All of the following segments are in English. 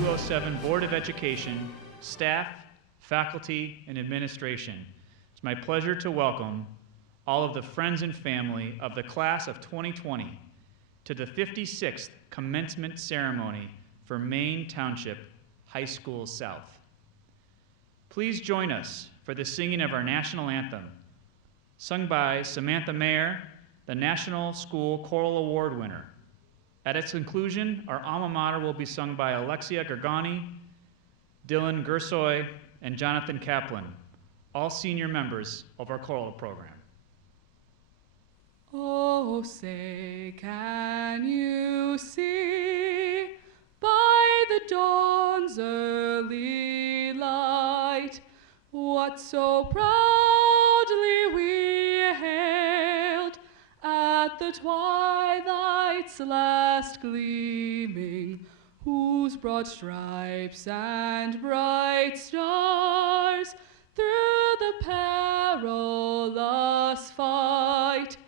207 Board of Education, staff, faculty, and administration. It's my pleasure to welcome all of the friends and family of the class of 2020 to the 56th commencement ceremony for Maine Township High School South. Please join us for the singing of our national anthem, sung by Samantha Mayer, the National School Choral Award winner. At its conclusion, our alma mater will be sung by Alexia Gargani, Dylan Gersoy, and Jonathan Kaplan, all senior members of our choral program. Oh, say, can you see by the dawn's early light what so proudly we hailed at the twilight's last gleaming, whose broad stripes and bright stars through the perilous fight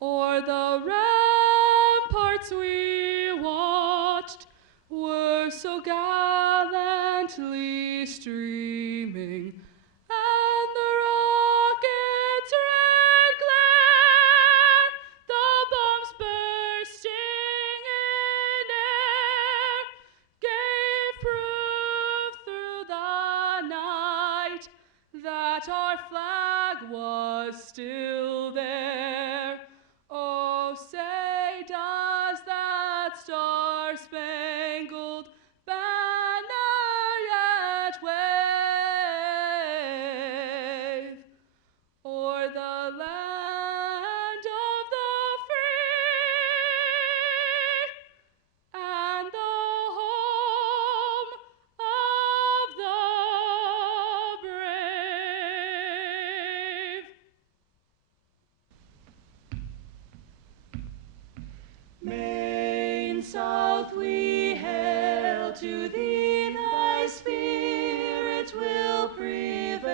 o'er the ramparts we watched were so gallantly streaming, and the rocket's red glare, the bombs bursting in air, gave proof through the night that our flag was still there. Oh, say, does that star-spangled banner yet wave o'er the land of the free and the home of the brave? Maine South we hail, to thee thy spirit will prevail.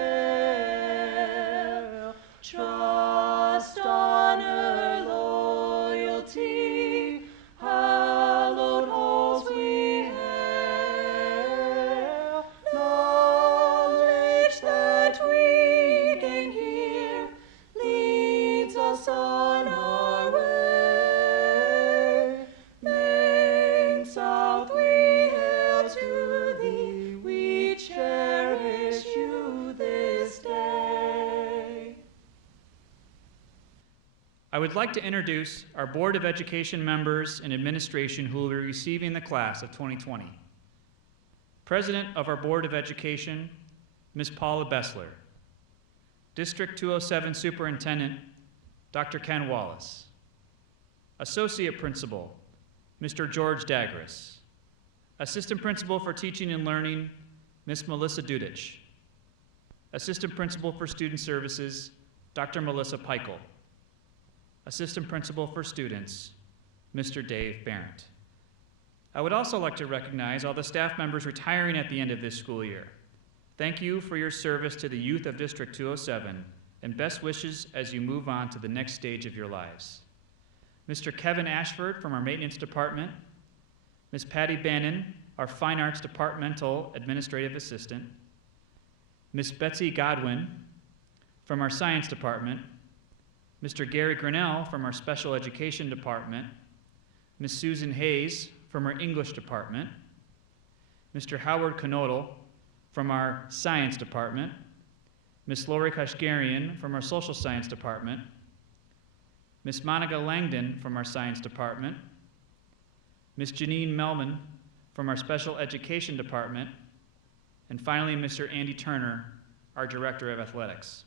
Trust, honor, loyalty, hallowed halls we hail. Knowledge that we gain here leads us on our way. Maine South we hail, to thee we cherish you this day. I would like to introduce our Board of Education members and administration who will be receiving the class of 2020. President of our Board of Education, Ms. Paula Bessler. District 207 Superintendent, Dr. Ken Wallace. Associate Principal, Mr. George Dagris. Assistant Principal for Teaching and Learning, Ms. Melissa Dudich. Assistant Principal for Student Services, Dr. Melissa Peichel. Assistant Principal for Students, Mr. Dave Barrett. I would also like to recognize all the staff members retiring at the end of this school year. Thank you for your service to the youth of District 207, and best wishes as you move on to the next stage of your lives. Mr. Kevin Ashford from our Maintenance Department, Ms. Patty Bannon, our Fine Arts Departmental Administrative Assistant, Ms. Betsy Godwin from our Science Department, Mr. Gary Grinnell from our Special Education Department, Ms. Susan Hayes from our English Department, Mr. Howard Knodel from our Science Department, Ms. Lori Kashgarian from our Social Science Department, Ms. Monica Langdon from our Science Department, Ms. Janine Melman from our Special Education Department, and finally, Mr. Andy Turner, our Director of Athletics.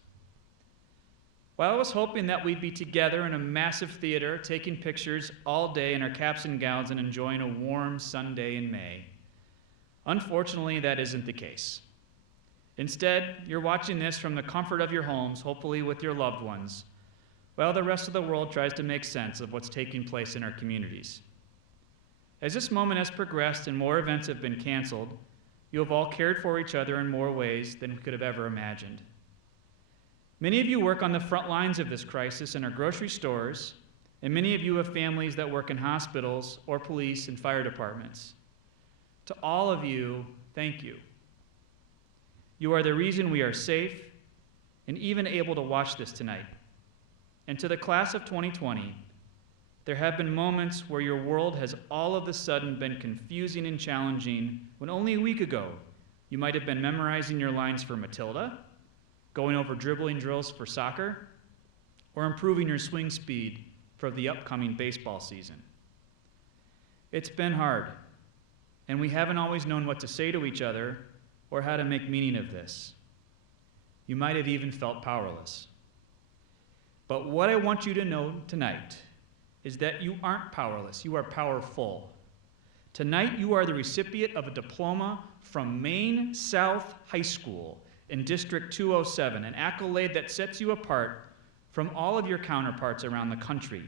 While I was hoping that we'd be together in a massive theater, taking pictures all day in our caps and gowns and enjoying a warm Sunday in May, unfortunately, that isn't the case. Instead, you're watching this from the comfort of your homes, hopefully with your loved ones, while the rest of the world tries to make sense of what's taking place in our communities. As this moment has progressed and more events have been canceled, you have all cared for each other in more ways than we could have ever imagined. Many of you work on the front lines of this crisis in our grocery stores, and many of you have families that work in hospitals or police and fire departments. To all of you, thank you. You are the reason we are safe and even able to watch this tonight. And to the class of 2020, there have been moments where your world has all of a sudden been confusing and challenging when only a week ago you might have been memorizing your lines for Matilda, going over dribbling drills for soccer, or improving your swing speed for the upcoming baseball season. It's been hard, and we haven't always known what to say to each other or how to make meaning of this. You might have even felt powerless. But what I want you to know tonight is that you aren't powerless, you are powerful. Tonight you are the recipient of a diploma from Maine South High School in District 207, an accolade that sets you apart from all of your counterparts around the country.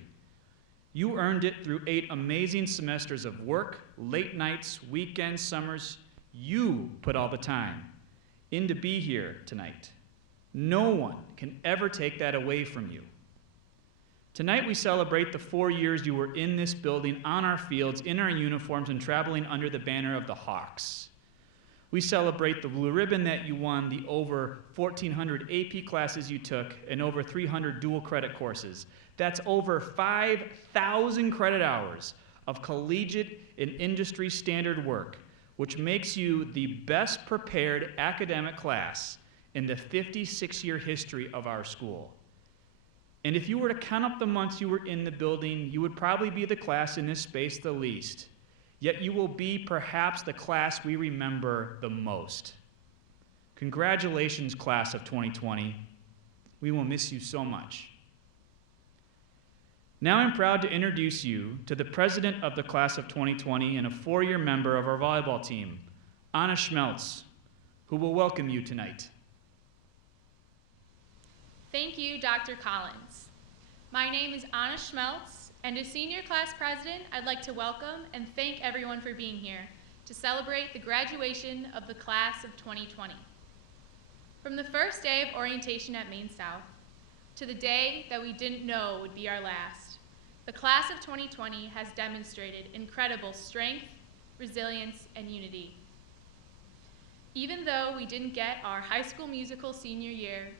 You earned it through 8 amazing semesters of work, late nights, weekends, summers. You put all the time in to be here tonight. No one can ever take that away from you. Tonight we celebrate the 4 years you were in this building, on our fields, in our uniforms, and traveling under the banner of the Hawks. We celebrate the blue ribbon that you won, the over 1,400 AP classes you took, and over 300 dual credit courses. That's over 5,000 credit hours of collegiate and industry standard work, which makes you the best prepared academic class in the 56-year history of our school. And if you were to count up the months you were in the building, you would probably be the class in this space the least. Yet you will be perhaps the class we remember the most. Congratulations, class of 2020. We will miss you so much. Now I'm proud to introduce you to the president of the class of 2020 and a 4-year member of our volleyball team, Anna Schmeltz, who will welcome you tonight. Thank you, Dr. Collins. My name is Anna Schmeltz, and as senior class president, I'd like to welcome and thank everyone for being here to celebrate the graduation of the class of 2020. From the first day of orientation at Maine South to the day that we didn't know would be our last, the class of 2020 has demonstrated incredible strength, resilience, and unity. Even though we didn't get our high school musical senior year,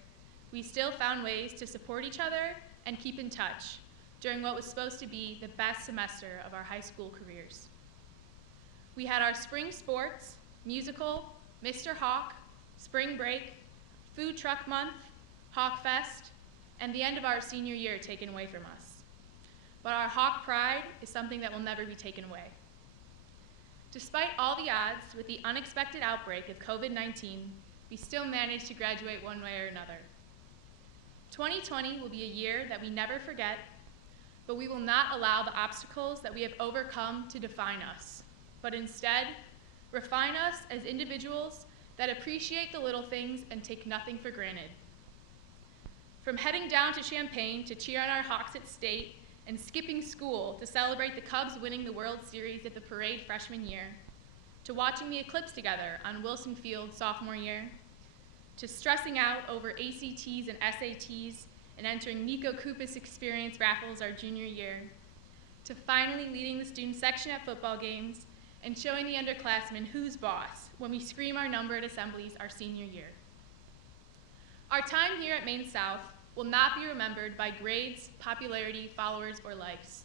we still found ways to support each other and keep in touch during what was supposed to be the best semester of our high school careers. We had our spring sports, musical, Mr. Hawk, spring break, food truck month, Hawk Fest, and the end of our senior year taken away from us. But our Hawk pride is something that will never be taken away. Despite all the odds with the unexpected outbreak of COVID-19, we still managed to graduate one way or another. 2020 will be a year that we never forget, but we will not allow the obstacles that we have overcome to define us, but instead refine us as individuals that appreciate the little things and take nothing for granted. From heading down to Champaign to cheer on our Hawks at state and skipping school to celebrate the Cubs winning the World Series at the parade freshman year, to watching the eclipse together on Wilson Field sophomore year, to stressing out over ACTs and SATs and entering Nico Koupas experience raffles our junior year, to finally leading the student section at football games and showing the underclassmen who's boss when we scream our number at assemblies our senior year. Our time here at Maine South will not be remembered by grades, popularity, followers, or likes,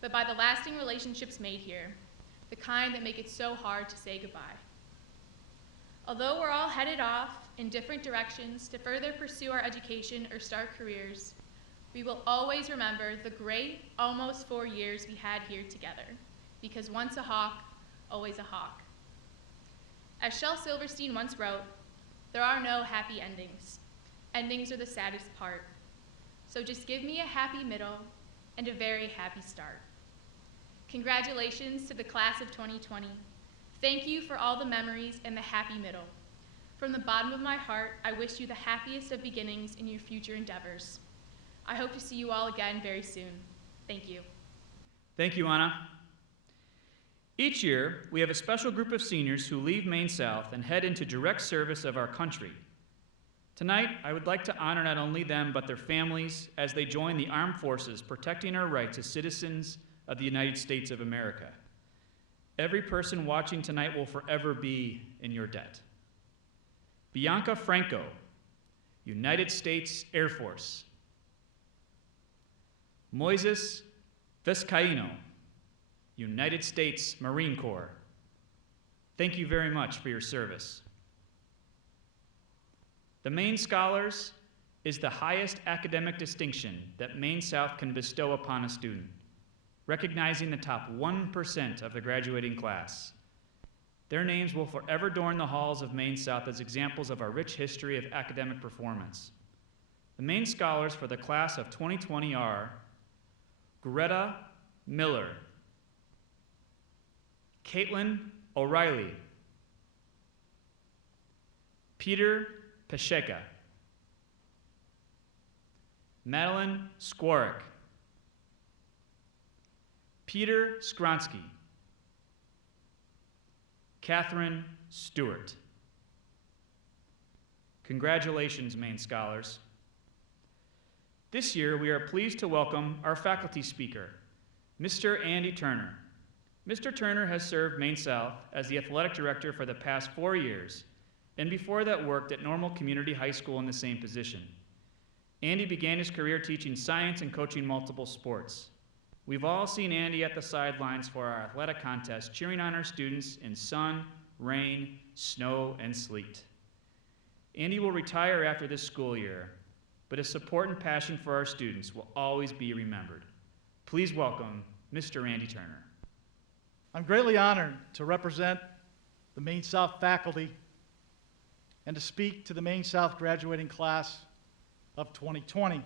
but by the lasting relationships made here, the kind that make it so hard to say goodbye. Although we're all headed off in different directions to further pursue our education or start careers, we will always remember the great almost 4 years we had here together, because once a Hawk, always a Hawk. As Shel Silverstein once wrote, there are no happy endings. Endings are the saddest part. So just give me a happy middle and a very happy start. Congratulations to the class of 2020. Thank you for all the memories and the happy middle. From the bottom of my heart, I wish you the happiest of beginnings in your future endeavors. I hope to see you all again very soon. Thank you. Thank you, Anna. Each year, we have a special group of seniors who leave Maine South and head into direct service of our country. Tonight, I would like to honor not only them, but their families as they join the armed forces protecting our rights as citizens of the United States of America. Every person watching tonight will forever be in your debt. Bianca Franco, United States Air Force. Moises Vizcaíno, United States Marine Corps. Thank you very much for your service. The Maine Scholars is the highest academic distinction that Maine South can bestow upon a student, recognizing the top 1% of the graduating class. Their names will forever adorn the halls of Maine South as examples of our rich history of academic performance. The Maine Scholars for the class of 2020 are Greta Miller, Caitlin O'Reilly, Peter Pacheca, Madeline Skwarek, Peter Skronsky, Catherine Stewart. Congratulations, Maine Scholars. This year, we are pleased to welcome our faculty speaker, Mr. Andy Turner. Mr. Turner has served Maine South as the athletic director for the past 4 years, and before that worked at Normal Community High School in the same position. Andy began his career teaching science and coaching multiple sports. We've all seen Andy at the sidelines for our athletic contests, cheering on our students in sun, rain, snow, and sleet. Andy will retire after this school year, but his support and passion for our students will always be remembered. Please welcome Mr. Andy Turner. I'm greatly honored to represent the Maine South faculty and to speak to the Maine South graduating class of 2020.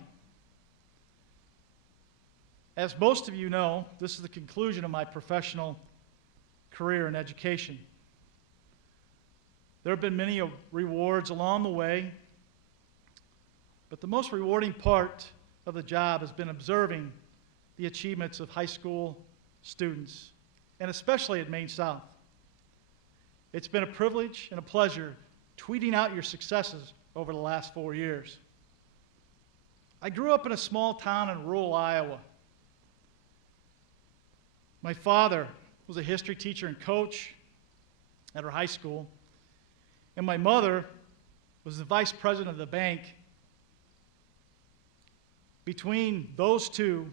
As most of you know, this is the conclusion of my professional career in education. There have been many rewards along the way, but the most rewarding part of the job has been observing the achievements of high school students, and especially at Maine South. It's been a privilege and a pleasure tweeting out your successes over the last 4 years. I grew up in a small town in rural Iowa. My father was a history teacher and coach at our high school, and my mother was the vice president of the bank. Between those two,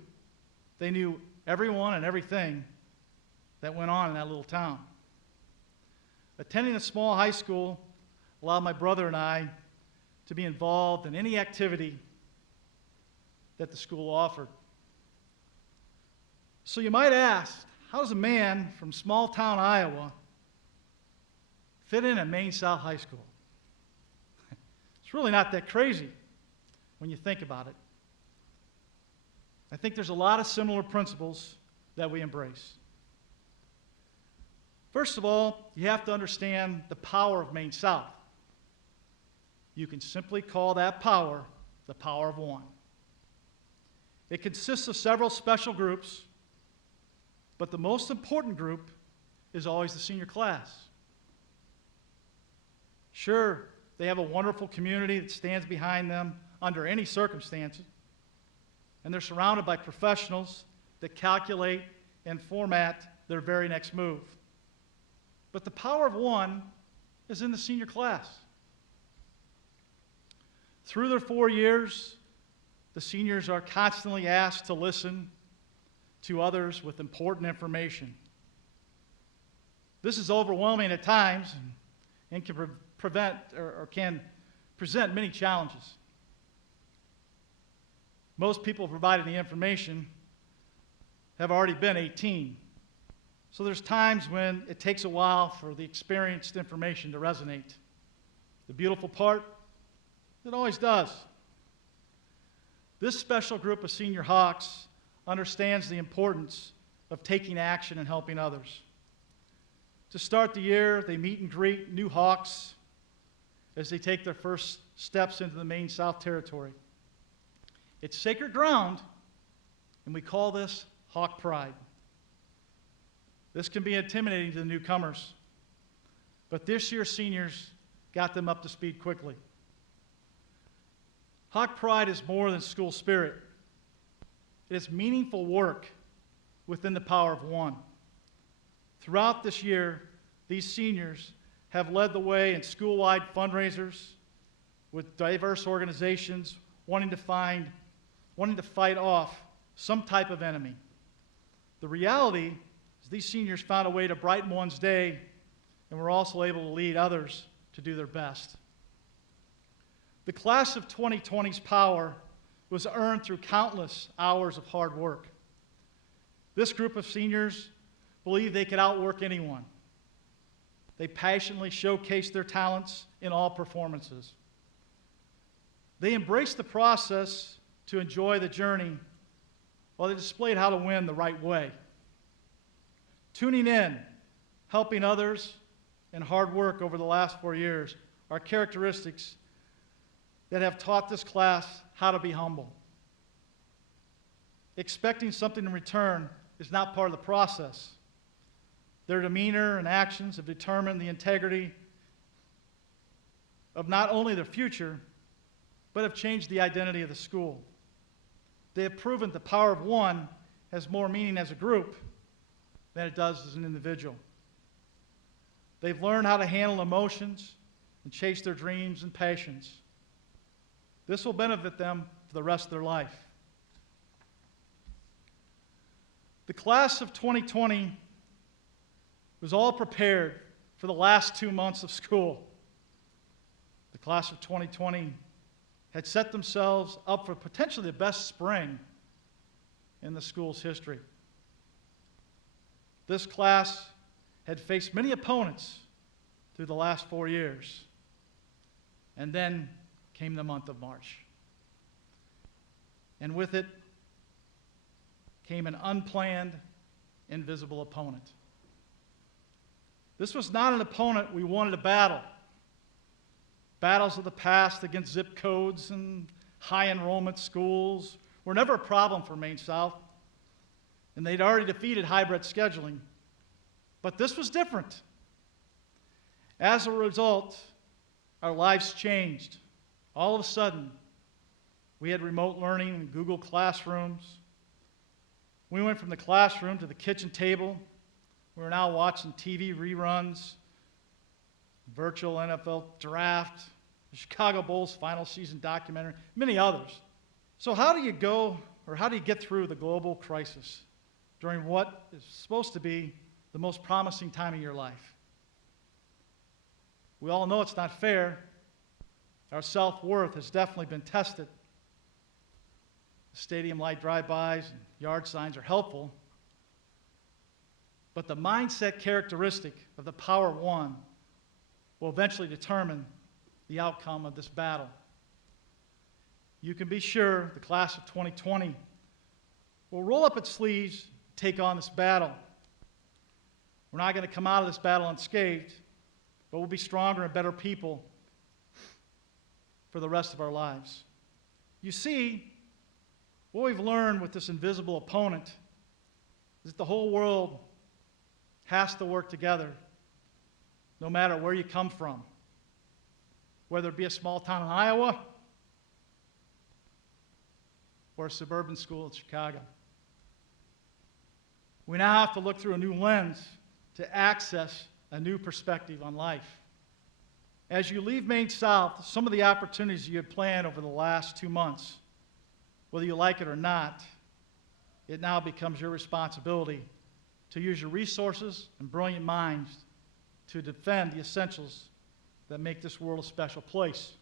they knew everyone and everything that went on in that little town. Attending a small high school allowed my brother and I to be involved in any activity that the school offered. So you might ask, how does a man from small town Iowa fit in at Maine South High School? It's really not that crazy when you think about it. I think there's a lot of similar principles that we embrace. First of all, you have to understand the power of Maine South. You can simply call that power the power of one. It consists of several special groups, but the most important group is always the senior class. Sure, they have a wonderful community that stands behind them under any circumstances, and they're surrounded by professionals that calculate and format their very next move. But the power of one is in the senior class. Through their 4 years, the seniors are constantly asked to listen to others with important information. This is overwhelming at times and can can present many challenges. Most people providing the information have already been 18. So there's times when it takes a while for the experienced information to resonate. The beautiful part, it always does. This special group of senior Hawks understands the importance of taking action and helping others. To start the year, they meet and greet new Hawks as they take their first steps into the Maine South Territory. It's sacred ground, and we call this Hawk Pride. This can be intimidating to the newcomers, but this year's seniors got them up to speed quickly. Hawk Pride is more than school spirit. It is meaningful work within the power of one. Throughout this year, these seniors have led the way in school-wide fundraisers with diverse organizations wanting to fight off some type of enemy. The reality is these seniors found a way to brighten one's day, and were also able to lead others to do their best. The class of 2020's power was earned through countless hours of hard work. This group of seniors believed they could outwork anyone. They passionately showcased their talents in all performances. They embraced the process to enjoy the journey, while they displayed how to win the right way. Tuning in, helping others, and hard work over the last 4 years are characteristics that have taught this class how to be humble. Expecting something in return is not part of the process. Their demeanor and actions have determined the integrity of not only their future, but have changed the identity of the school. They have proven the power of one has more meaning as a group than it does as an individual. They've learned how to handle emotions and chase their dreams and passions. This will benefit them for the rest of their life. The class of 2020 was all prepared for the last 2 months of school. The class of 2020 had set themselves up for potentially the best spring in the school's history. This class had faced many opponents through the last 4 years. And then came the month of March. And with it came an unplanned, invisible opponent. This was not an opponent we wanted to battle. Battles of the past against zip codes and high enrollment schools were never a problem for Maine South, and they'd already defeated hybrid scheduling. But this was different. As a result, our lives changed. All of a sudden, we had remote learning in Google Classrooms. We went from the classroom to the kitchen table. We were now watching TV reruns, virtual NFL draft, the Chicago Bulls final season documentary, many others. So how do you get through the global crisis during what is supposed to be the most promising time of your life? We all know it's not fair. Our self-worth has definitely been tested. Stadium light drive-bys and yard signs are helpful, but the mindset characteristic of the power of one will eventually determine the outcome of this battle. You can be sure the class of 2020 will roll up its sleeves, take on this battle. We're not going to come out of this battle unscathed, but we'll be stronger and better people for the rest of our lives. You see, what we've learned with this invisible opponent is that the whole world has to work together, no matter where you come from, whether it be a small town in Iowa or a suburban school in Chicago. We now have to look through a new lens to access a new perspective on life. As you leave Maine South, some of the opportunities you had planned over the last 2 months, whether you like it or not, it now becomes your responsibility to use your resources and brilliant minds to defend the essentials that make this world a special place.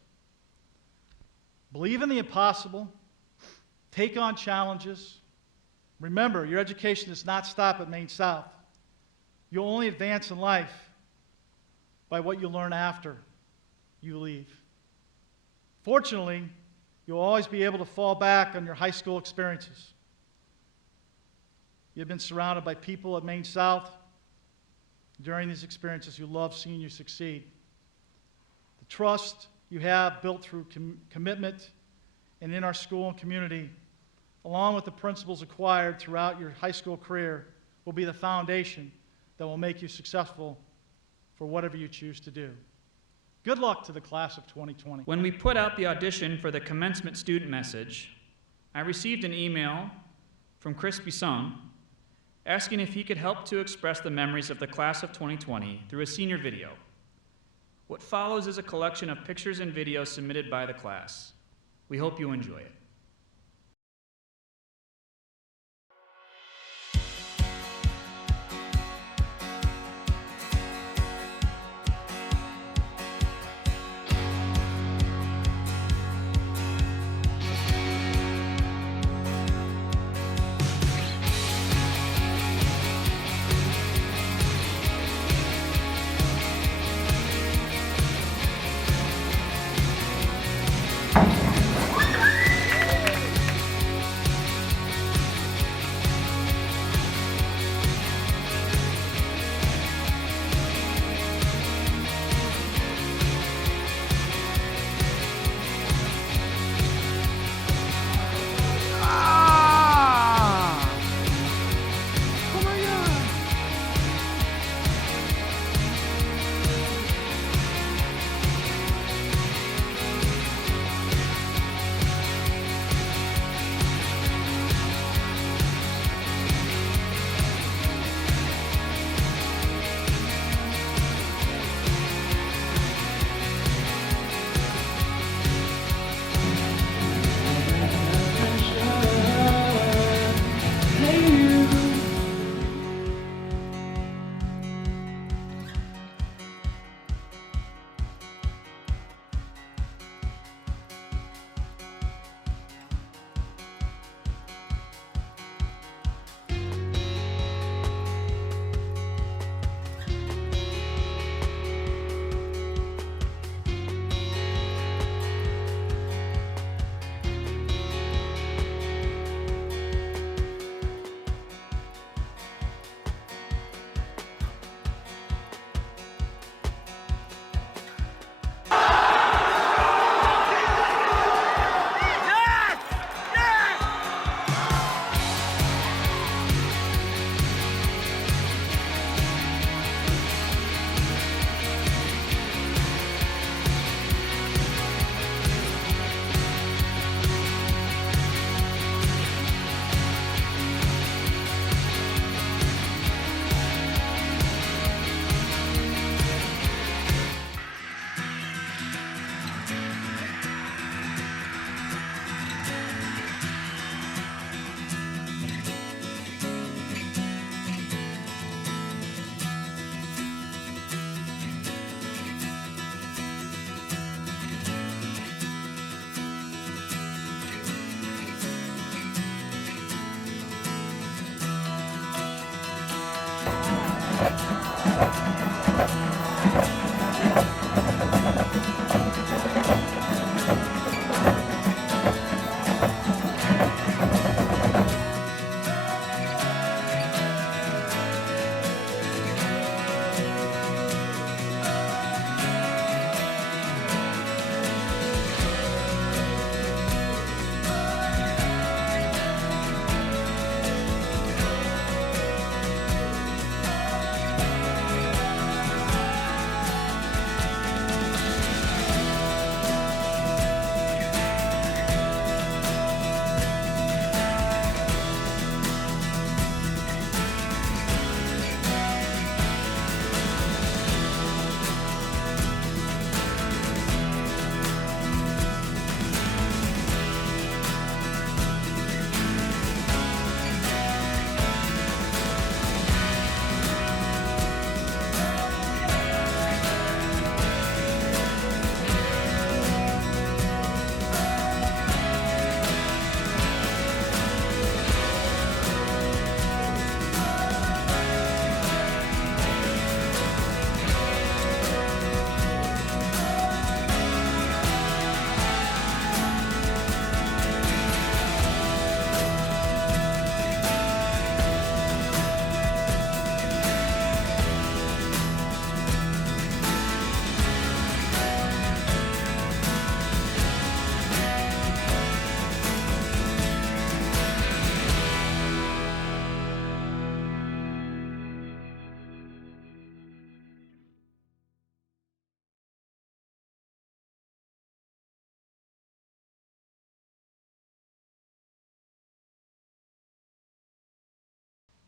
Believe in the impossible. Take on challenges. Remember, your education does not stop at Maine South. You'll only advance in life by what you learn after you leave. Fortunately, you'll always be able to fall back on your high school experiences. You've been surrounded by people at Maine South during these experiences who love seeing you succeed. The trust you have built through commitment and in our school and community, along with the principles acquired throughout your high school career, will be the foundation that will make you successful for whatever you choose to do. Good luck to the class of 2020. When we put out the audition for the commencement student message, I received an email from Chris Bisson asking if he could help to express the memories of the class of 2020 through a senior video. What follows is a collection of pictures and videos submitted by the class. We hope you enjoy it.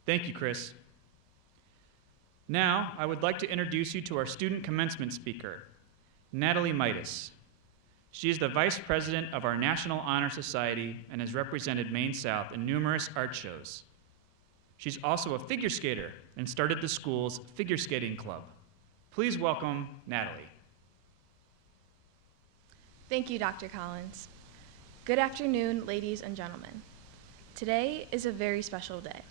Thank you, Chris. Now, I would like to introduce you to our student commencement speaker, Natalie Midas. She is the Vice President of our National Honor Society and has represented Maine South in numerous art shows. She's also a figure skater and started the school's figure skating club. Please welcome Natalie. Thank you, Dr. Collins. Good afternoon, ladies and gentlemen. Today is a very special day.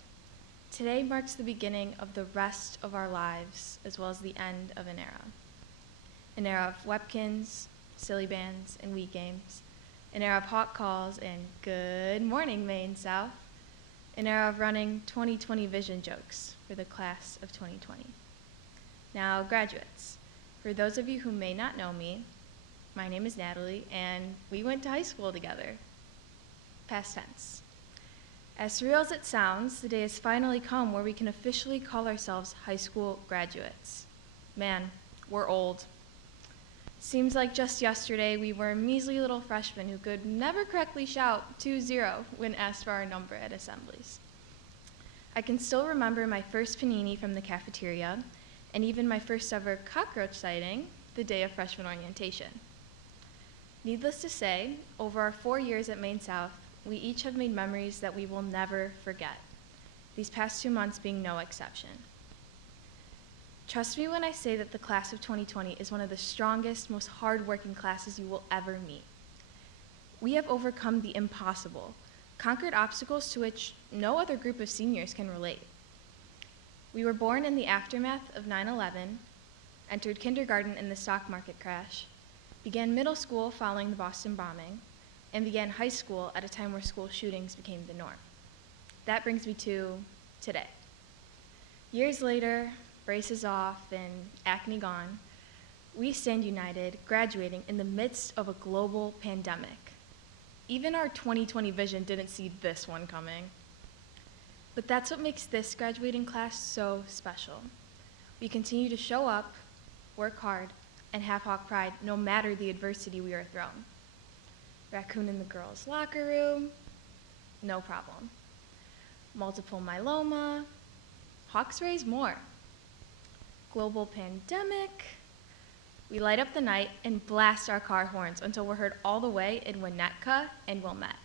Today marks the beginning of the rest of our lives, as well as the end of an era of Webkins, silly bands, and Wii games, an era of hot calls and good morning, Maine South, an era of running 2020 vision jokes for the class of 2020. Now, graduates, for those of you who may not know me, my name is Natalie, and we went to high school together. Past tense. As surreal as it sounds, the day has finally come where we can officially call ourselves high school graduates. Man, we're old. Seems like just yesterday we were measly little freshmen who could never correctly shout 2-0 when asked for our number at assemblies. I can still remember my first panini from the cafeteria, and even my first ever cockroach sighting the day of freshman orientation. Needless to say, over our 4 years at Maine South, we each have made memories that we will never forget, these past 2 months being no exception. Trust me when I say that the class of 2020 is one of the strongest, most hardworking classes you will ever meet. We have overcome the impossible, conquered obstacles to which no other group of seniors can relate. We were born in the aftermath of 9/11, entered kindergarten in the stock market crash, began middle school following the Boston bombing, and began high school at a time where school shootings became the norm. That brings me to today. Years later, braces off and acne gone, we stand united, graduating in the midst of a global pandemic. Even our 2020 vision didn't see this one coming. But that's what makes this graduating class so special. We continue to show up, work hard, and have hawk pride no matter the adversity we are thrown. Raccoon in the girls' locker room, no problem. Multiple myeloma, hawks raise more. Global pandemic, we light up the night and blast our car horns until we're heard all the way in Winnetka and Wilmette.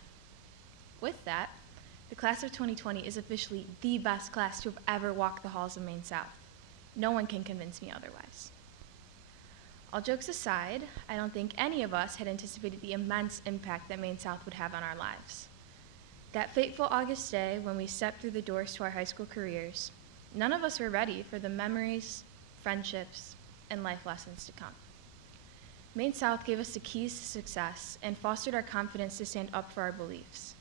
With that, the class of 2020 is officially the best class to have ever walked the halls of Maine South. No one can convince me otherwise. All jokes aside, I don't think any of us had anticipated the immense impact that Maine South would have on our lives. That fateful August day when we stepped through the doors to our high school careers, none of us were ready for the memories, friendships, and life lessons to come. Maine South gave us the keys to success and fostered our confidence to stand up for our beliefs.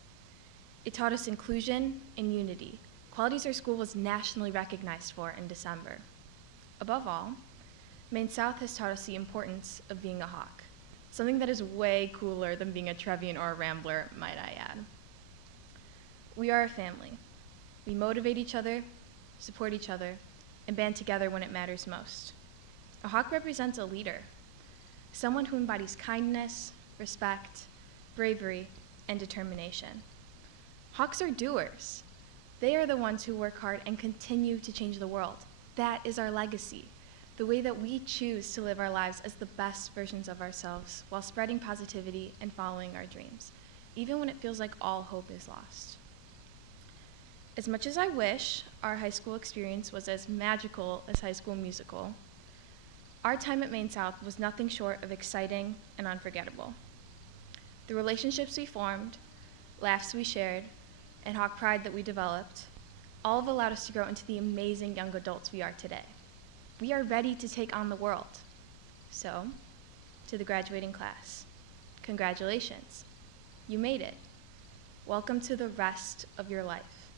It taught us inclusion and unity, qualities our school was nationally recognized for in December. Above all, Maine South has taught us the importance of being a hawk, something that is way cooler than being a Trevian or a Rambler, might I add. We are a family. We motivate each other, support each other, and band together when it matters most. A hawk represents a leader, someone who embodies kindness, respect, bravery, and determination. Hawks are doers. They are the ones who work hard and continue to change the world. That is our legacy, the way that we choose to live our lives as the best versions of ourselves while spreading positivity and following our dreams, even when it feels like all hope is lost. As much as I wish our high school experience was as magical as High School Musical, our time at Maine South was nothing short of exciting and unforgettable. The relationships we formed, laughs we shared, and hawk pride that we developed, all have allowed us to grow into the amazing young adults we are today. We are ready to take on the world. So, to the graduating class, congratulations. You made it. Welcome to the rest of your life.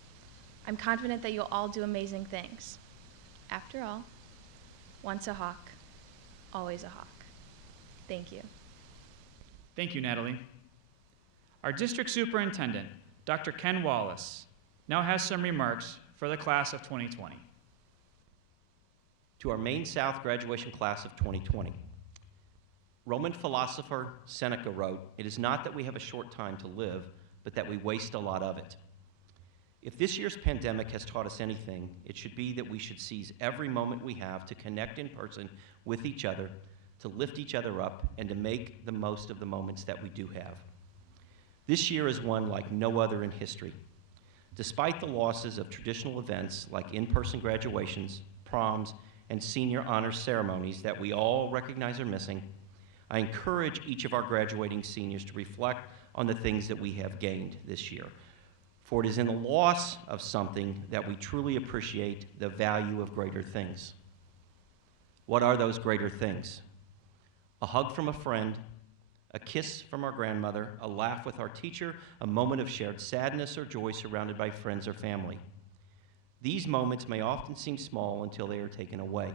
I'm confident that you'll all do amazing things. After all, once a hawk, always a hawk. Thank you. Thank you, Natalie. Our district superintendent, Dr. Ken Wallace, now has some remarks for the class of 2020. To our Maine South graduation class of 2020. Roman philosopher Seneca wrote, "It is not that we have a short time to live, but that we waste a lot of it." If this year's pandemic has taught us anything, it should be that we should seize every moment we have to connect in person with each other, to lift each other up, and to make the most of the moments that we do have. This year is one like no other in history. Despite the losses of traditional events like in-person graduations, proms, and senior honors ceremonies that we all recognize are missing, I encourage each of our graduating seniors to reflect on the things that we have gained this year. For it is in the loss of something that we truly appreciate the value of greater things. What are those greater things? A hug from a friend, a kiss from our grandmother, a laugh with our teacher, a moment of shared sadness or joy surrounded by friends or family. These moments may often seem small until they are taken away.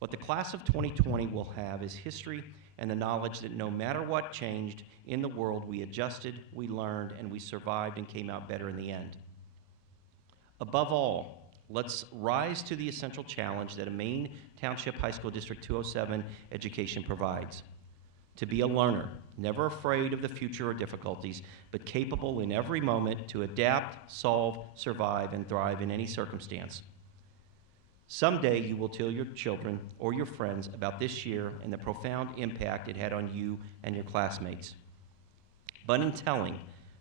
What the class of 2020 will have is history and the knowledge that no matter what changed in the world, we adjusted, we learned, and we survived and came out better in the end. Above all, let's rise to the essential challenge that a Maine Township High School District 207 education provides. To be a learner, never afraid of the future or difficulties, but capable in every moment to adapt, solve, survive, and thrive in any circumstance. Someday you will tell your children or your friends about this year and the profound impact it had on you and your classmates. But in telling,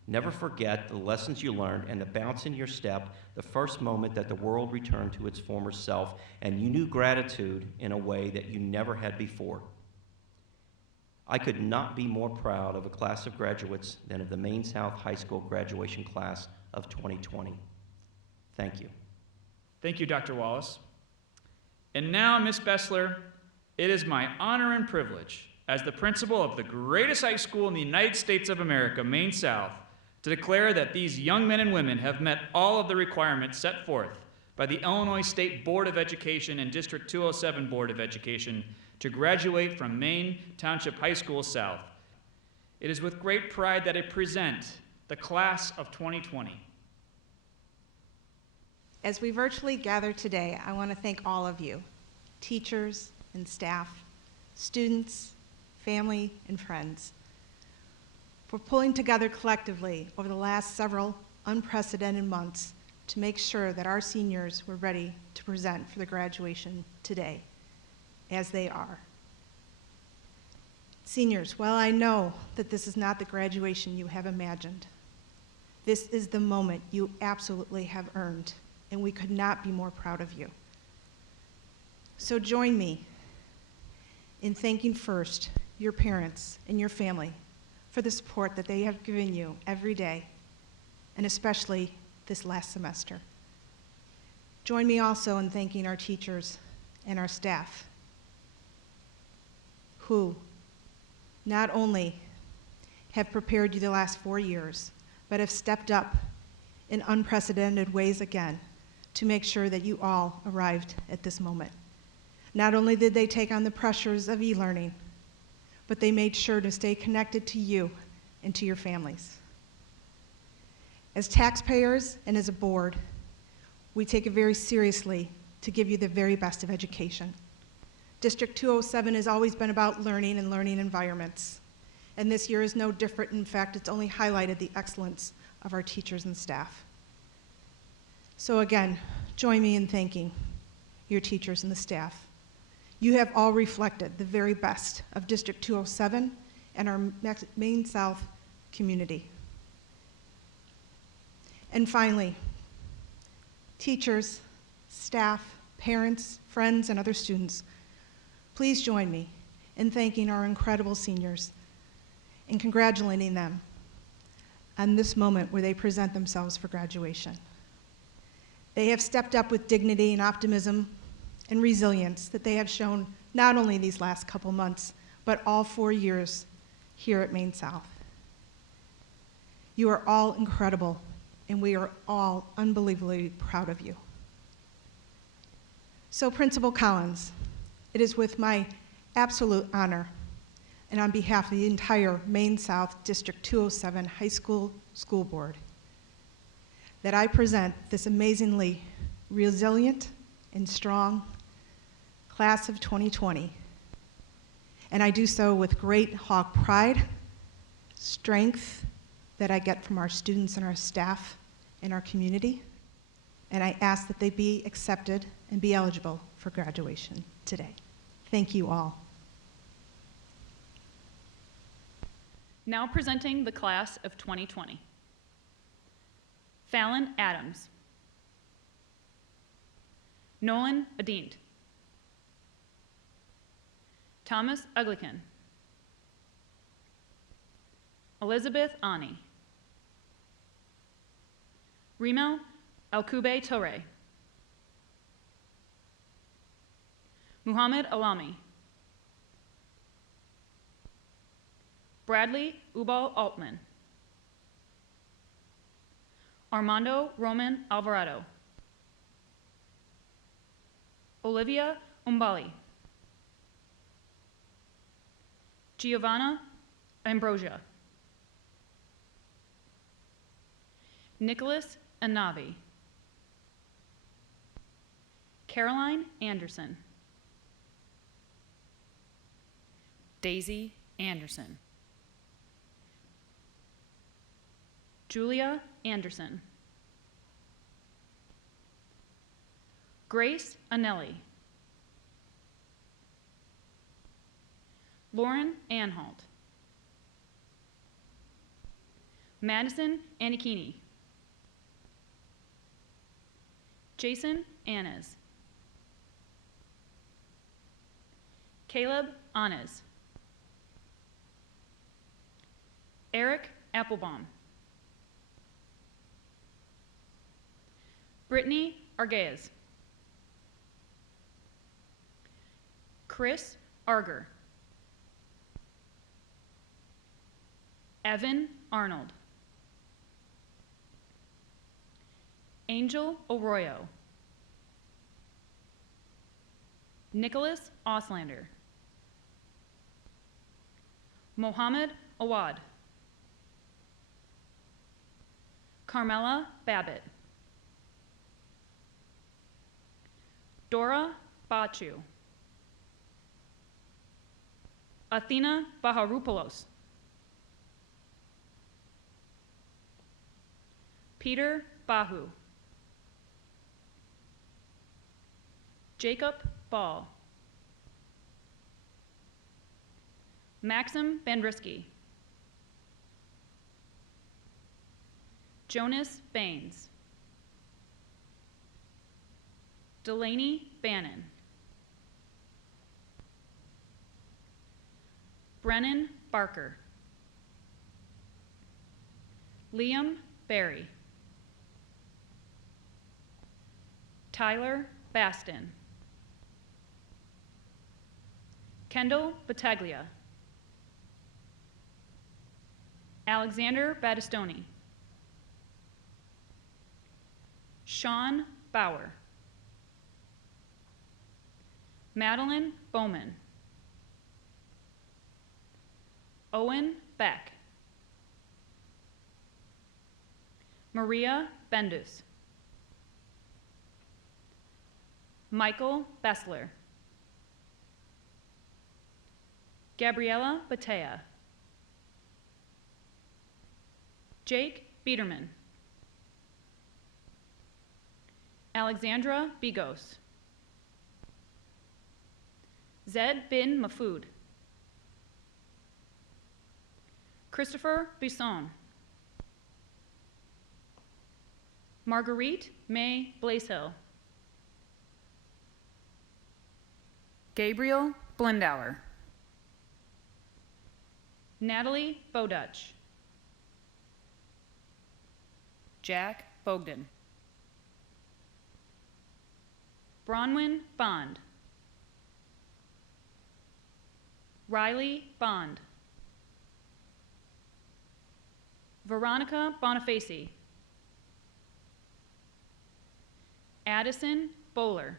never forget the lessons you learned and the bounce in your step the first moment that the world returned to its former self and you knew gratitude in a way that you never had before. I could not be more proud of a class of graduates than of the Maine South High School graduation class of 2020. Thank you. Thank you, Dr. Wallace. And now, Ms. Bessler, it is my honor and privilege as the principal of the greatest high school in the United States of America, Maine South, to declare that these young men and women have met all of the requirements set forth by the Illinois State Board of Education and District 207 Board of Education to graduate from Maine Township High School South. It is with great pride that I present the class of 2020. As we virtually gather today, I want to thank all of you, teachers and staff, students, family, and friends, for pulling together collectively over the last several unprecedented months to make sure that our seniors were ready to present for the graduation today, as they are. Seniors, while I know that this is not the graduation you have imagined, this is the moment you absolutely have earned, and we could not be more proud of you. So join me in thanking first your parents and your family for the support that they have given you every day, and especially this last semester. Join me also in thanking our teachers and our staff, who not only have prepared you the last 4 years, but have stepped up in unprecedented ways again to make sure that you all arrived at this moment. Not only did they take on the pressures of e-learning, but they made sure to stay connected to you and to your families. As taxpayers and as a board, we take it very seriously to give you the very best of education. District 207 has always been about learning and learning environments, and this year is no different. In fact, it's only highlighted the excellence of our teachers and staff. So again, join me in thanking your teachers and the staff. You have all reflected the very best of District 207 and our Maine South community. And finally, teachers, staff, parents, friends, and other students, please join me in thanking our incredible seniors and congratulating them on this moment where they present themselves for graduation. They have stepped up with dignity and optimism and resilience that they have shown not only these last couple months, but all 4 years here at Maine South. You are all incredible, and we are all unbelievably proud of you. So, Principal Collins, it is with my absolute honor, and on behalf of the entire Maine South District 207 High School School Board, that I present this amazingly resilient and strong class of 2020. And I do so with great hog pride, strength that I get from our students and our staff in our community, and I ask that they be accepted and be eligible for graduation today. Thank you all. Now presenting the class of 2020. Fallon Adams. Nolan Adient. Thomas Uglican. Elizabeth Ani. Rimel Alkube Torre. Muhammad Alami. Bradley Ubal Altman. Armando Roman Alvarado. Olivia Umbali. Giovanna Ambrosia. Nicholas Anavi. Caroline Anderson. Daisy Anderson. Julia Anderson. Grace Anelli. Lauren Anhalt. Madison Anikini. Jason Anez. Caleb Anez. Eric Applebaum. Brittany Arguez. Chris Arger. Evan Arnold. Angel Arroyo. Nicholas Auslander. Mohammed Awad. Carmela Babbitt. Dora Bachu. Athena Baharopoulos. Peter Bahu. Jacob Ball. Maxim Bandrisky. Jonas Baines. Delaney Bannon. Brennan Barker. Liam Barry. Tyler Baston. Kendall Battaglia. Alexander Battistoni. Sean Bauer. Madeline Bowman. Owen Beck. Maria Bendus. Michael Bessler. Gabriela Batea. Jake Biederman. Alexandra Bigos. Zed bin Mafood. Christopher Bisson. Marguerite May Blaishill. Gabriel Blendauer. Natalie Bodutch. Jack Bogdan. Bronwyn Bond. Riley Bond. Veronica Bonifaci. Addison Bowler.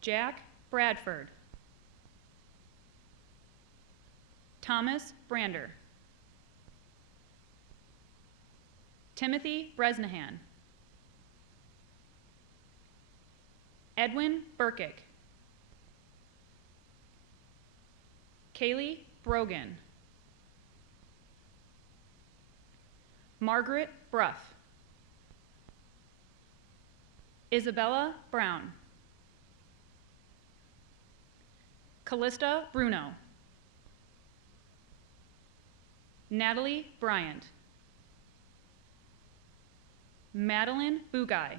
Jack Bradford. Thomas Brander. Timothy Bresnahan. Edwin Burkick. Kaylee Brogan. Margaret Bruff, Isabella Brown, Callista Bruno, Natalie Bryant, Madeline Bugай,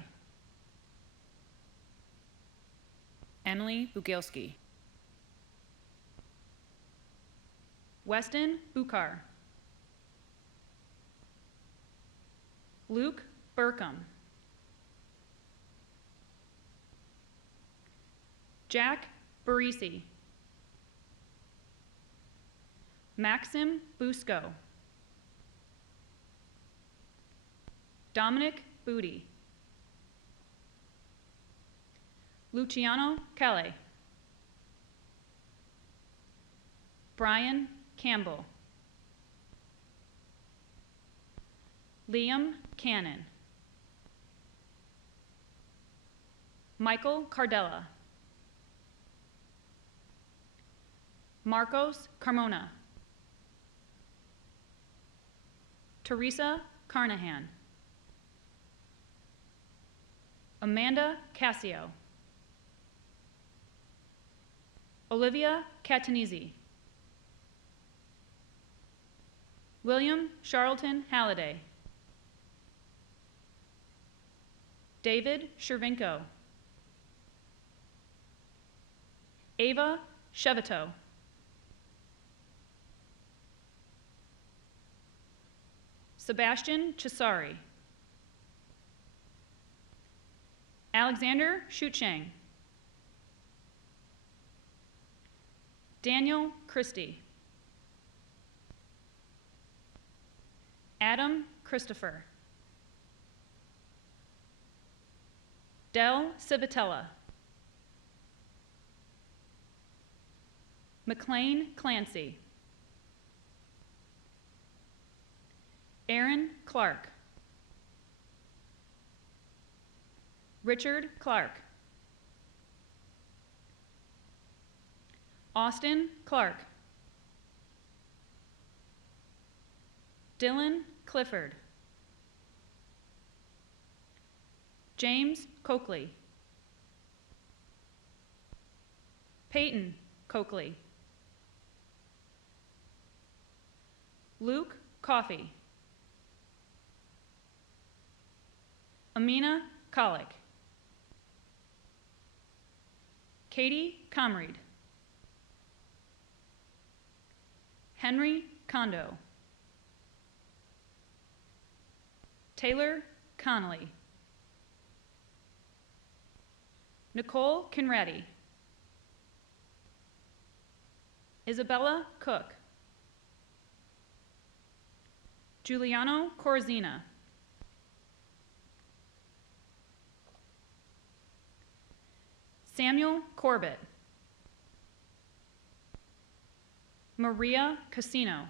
Emily Bugielski, Weston Bukar, Luke Burkham, Jack Barisi, Maxim Busco, Dominic Booty, Luciano Kelly, Brian Campbell, Liam Cannon, Michael Cardella, Marcos Carmona, Teresa Carnahan, Amanda Cassio, Olivia Catanese, William Charlton Halliday, David Shervinko, Ava Cheveto, Sebastian Chisari, Alexander Schuchang, Daniel Christie, Adam Christopher, Del Civitella, McLean Clancy, Aaron Clark, Richard Clark, Austin Clark, Dylan Clifford, James Coakley, Peyton Coakley, Luke Coffey, Amina Kolick, Katie Comreed, Henry Kondo, Taylor Connolly, Nicole Conradi, Isabella Cook, Giuliano Corzina, Samuel Corbett, Maria Casino,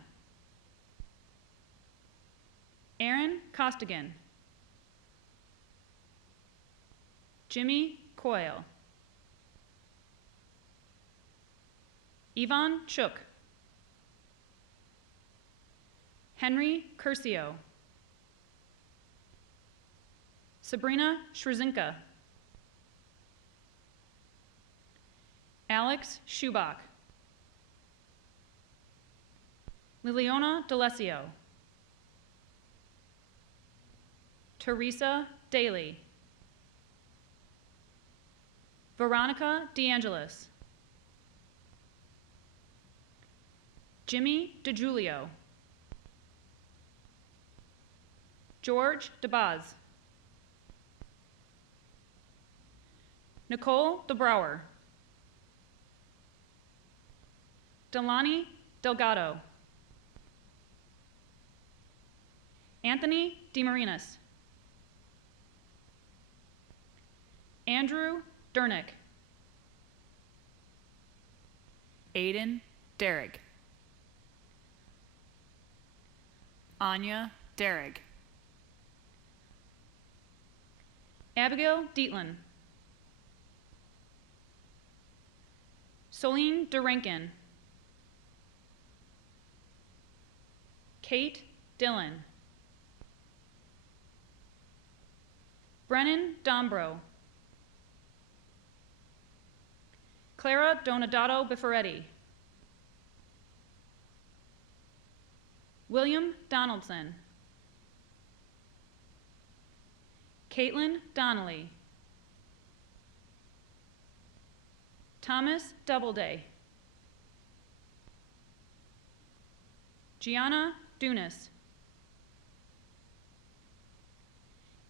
Aaron Costigan, Jimmy Coyle, Yvonne Chook, Henry Curcio, Sabrina Schrezinka, Alex Schubach, Liliana D'Alessio, Teresa Daly, Veronica DeAngelis, Jimmy DeGiulio, George DeBaz, Nicole DeBrouwer, Delani Delgado, Anthony DeMarinis, Andrew Dernick, Aiden Derrick, Anya Derrick, Abigail Dietlin, Soline DeRankin, Kate Dillon, Brennan Dombro. Clara Donato Bifaretti. William Donaldson. Caitlin Donnelly. Thomas Doubleday. Gianna Dunas.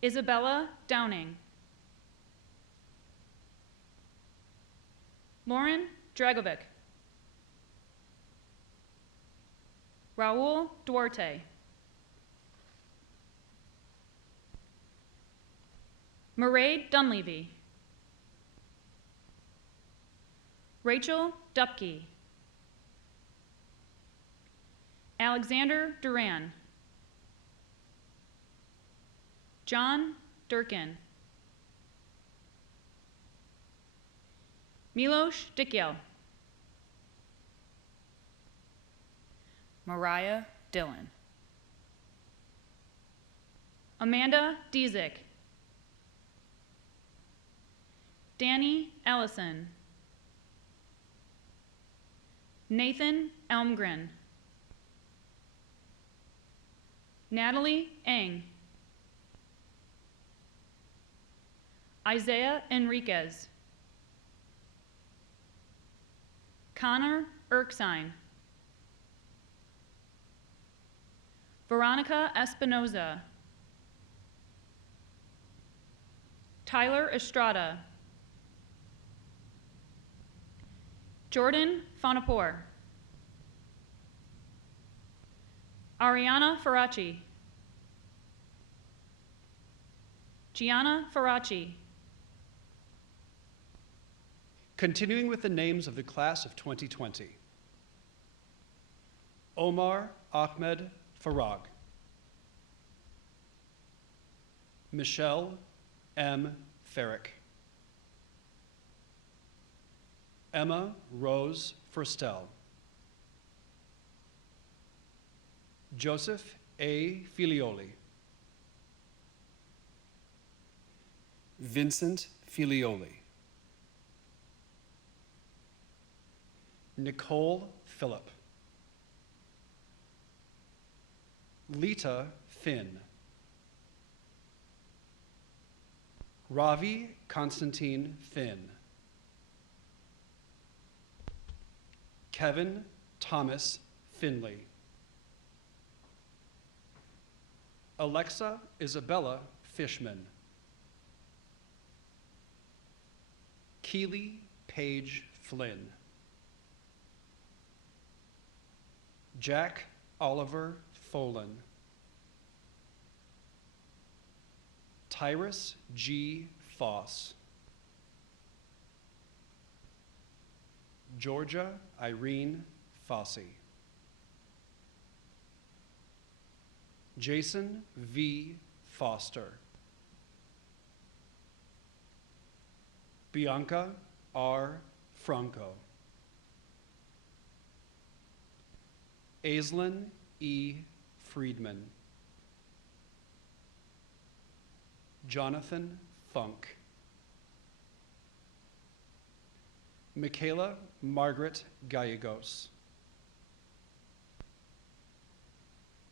Isabella Downing. Lauren Dragovic. Raul Duarte. Mairead Dunleavy. Rachel Dupke. Alexander Duran. John Durkin. Milos Dikyel. Mariah Dillon. Amanda Diezik. Danny Ellison. Nathan Elmgren. Natalie Eng. Isaiah Enriquez. Connor Erksine. Veronica Espinoza. Tyler Estrada. Jordan Fonapor. Ariana Faraci. Gianna Faraci. Continuing with the names of the class of 2020. Omar Ahmed Farag. Michelle M. Ferrick. Emma Rose Forstel. Joseph A. Filioli. Vincent Filioli. Nicole Phillip. Lita Finn. Ravi Constantine Finn. Kevin Thomas Finley. Alexa Isabella Fishman. Keely Page Flynn. Jack Oliver Folan. Tyrus G. Foss. Georgia Irene Fossey. Jason V. Foster. Bianca R. Franco. Aislinn E. Friedman. Jonathan Funk. Michaela Margaret Gallegos.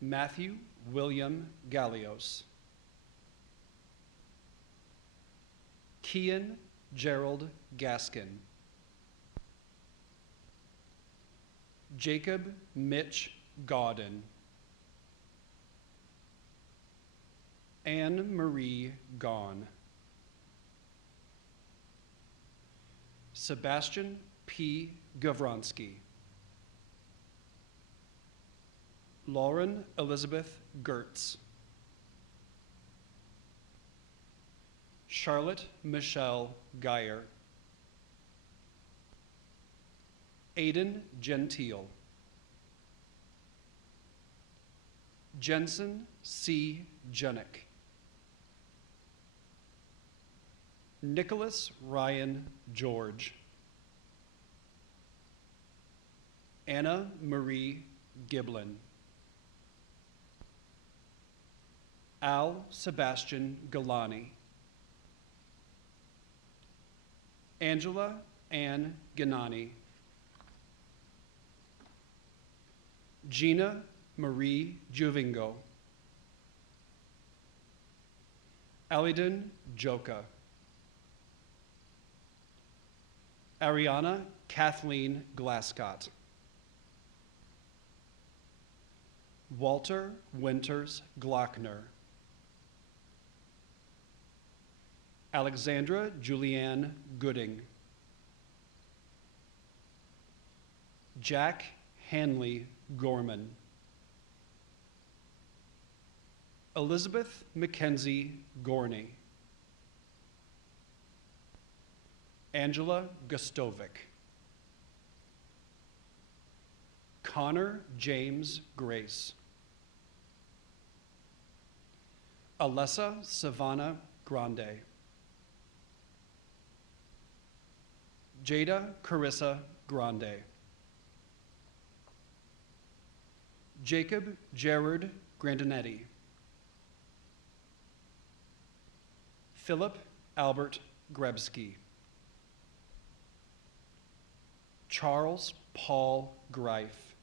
Matthew William Gallios. Kian Gerald Gaskin. Jacob Mitch Gaudin. Anne Marie Gahn. Sebastian P. Gavronsky. Lauren Elizabeth Gertz. Charlotte Michelle Geyer. Aiden Gentile. Jensen C. Jenick. Nicholas Ryan George. Anna Marie Giblin. Al Sebastian Galani. Angela Ann Ganani, Gina Marie Juvingo, Alidin Joka, Ariana Kathleen Glascott, Walter Winters Glockner, Alexandra Julianne Gooding, Jack Hanley Gorman, Elizabeth Mackenzie Gorney, Angela Gustovic, Connor James Grace, Alessa Savannah Grande, Jada Carissa Grande, Jacob Jared Grandinetti, Philip Albert Grebsky, Charles Paul Greif,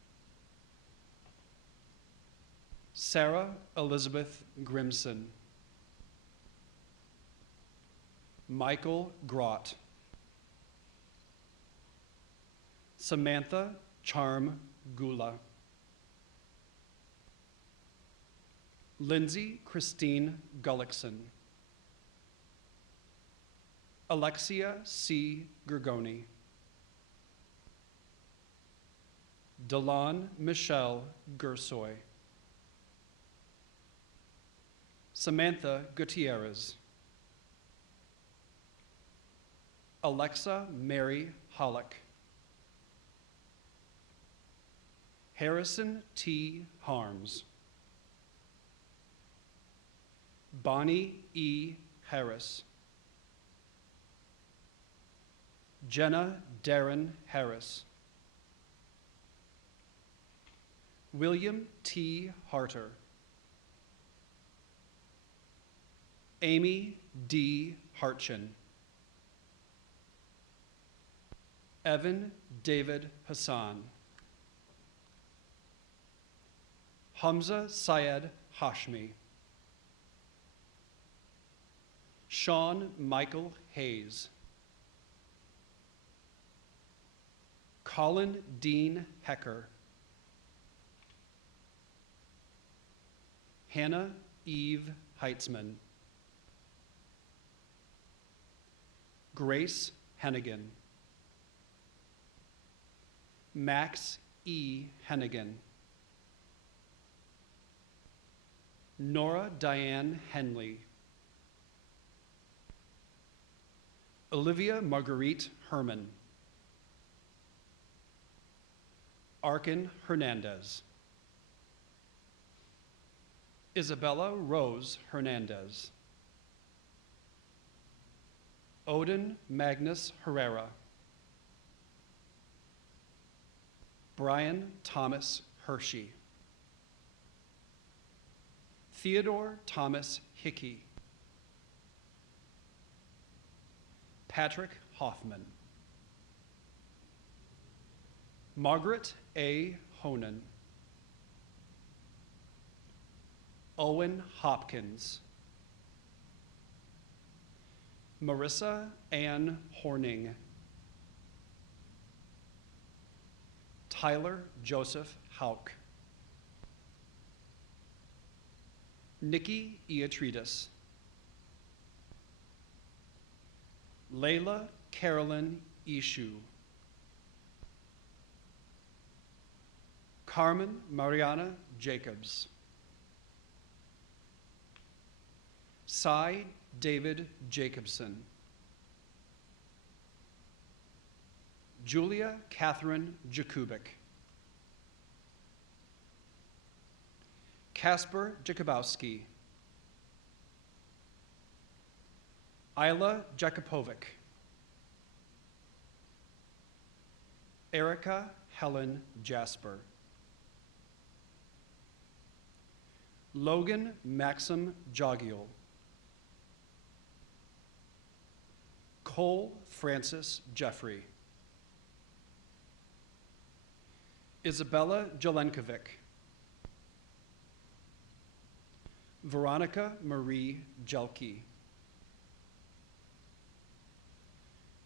Sarah Elizabeth Grimson, Michael Grott, Samantha Charm Gula, Lindsay Christine Gullickson, Alexia C. Gergoni, Delon Michelle Gersoy, Samantha Gutierrez, Alexa Mary Hollick, Harrison T. Harms, Bonnie E. Harris, Jenna Darren Harris, William T. Harter, Amy D. Hartchin, Evan David Hassan, Hamza Syed Hashmi, Sean Michael Hayes, Colin Dean Hecker, Hannah Eve Heitzman, Grace Hennigan, Max E. Hennigan, Nora Diane Henley, Olivia Marguerite Herman, Arkin Hernandez, Isabella Rose Hernandez, Odin Magnus Herrera, Brian Thomas Hershey, Theodore Thomas Hickey, Patrick Hoffman, Margaret A. Honan, Owen Hopkins, Marissa Ann Horning, Tyler Joseph Hauk, Nikki Iatridis, Layla Carolyn Ishu, Carmen Mariana Jacobs, Cy David Jacobson, Julia Catherine Jakubik, Kasper Jakubowski, Isla Jakupovic, Erica Helen Jasper, Logan Maxim Jogiel, Nicole Francis Jeffrey. Isabella Jelenkovic. Veronica Marie Jelke.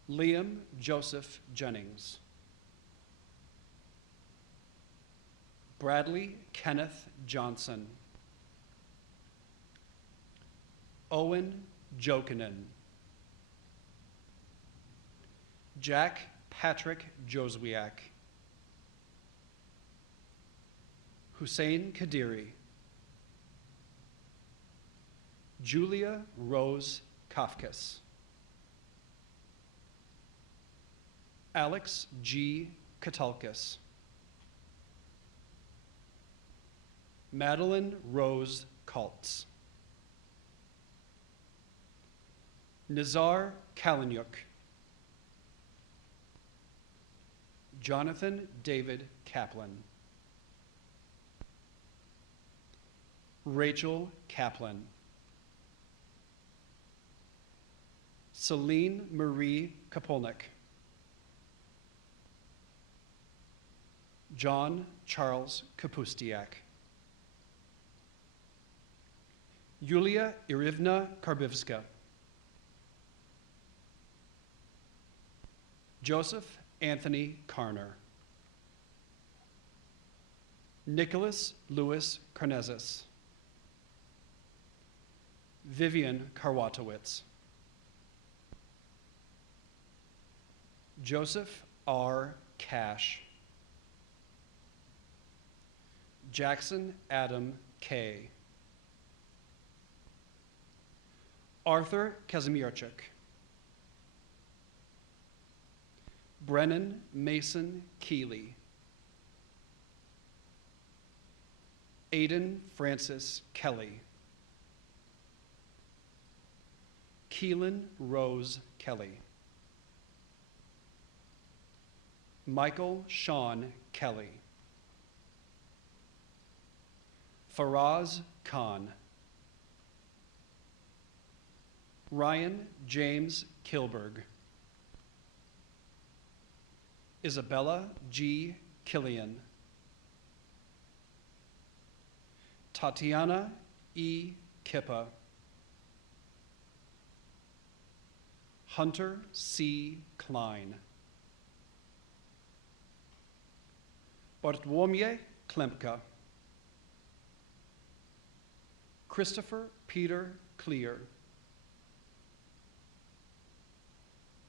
Liam Joseph Jennings. Bradley Kenneth Johnson. Owen Jokinen. Jack Patrick Joswiak. Hussein Kadiri. Julia Rose Kafkas. Alex G. Katalkas. Madeline Rose Kaltz. Nizar Kalanyuk. Jonathan David Kaplan. Rachel Kaplan. Celine Marie Kapolnik. John Charles Kapustiak. Yulia Irivna Karbivska. Joseph Anthony Carner. Nicholas Louis Karnezis. Vivian Karwatowicz. Joseph R. Cash. Jackson Adam K. Arthur Kazimirchuk. Brennan Mason Keeley. Aidan Francis Kelly. Keelan Rose Kelly. Michael Sean Kelly. Faraz Khan. Ryan James Kilberg. Isabella G. Killian. Tatiana E. Kippa. Hunter C. Klein. Bartłomie Klemka. Christopher Peter Clear.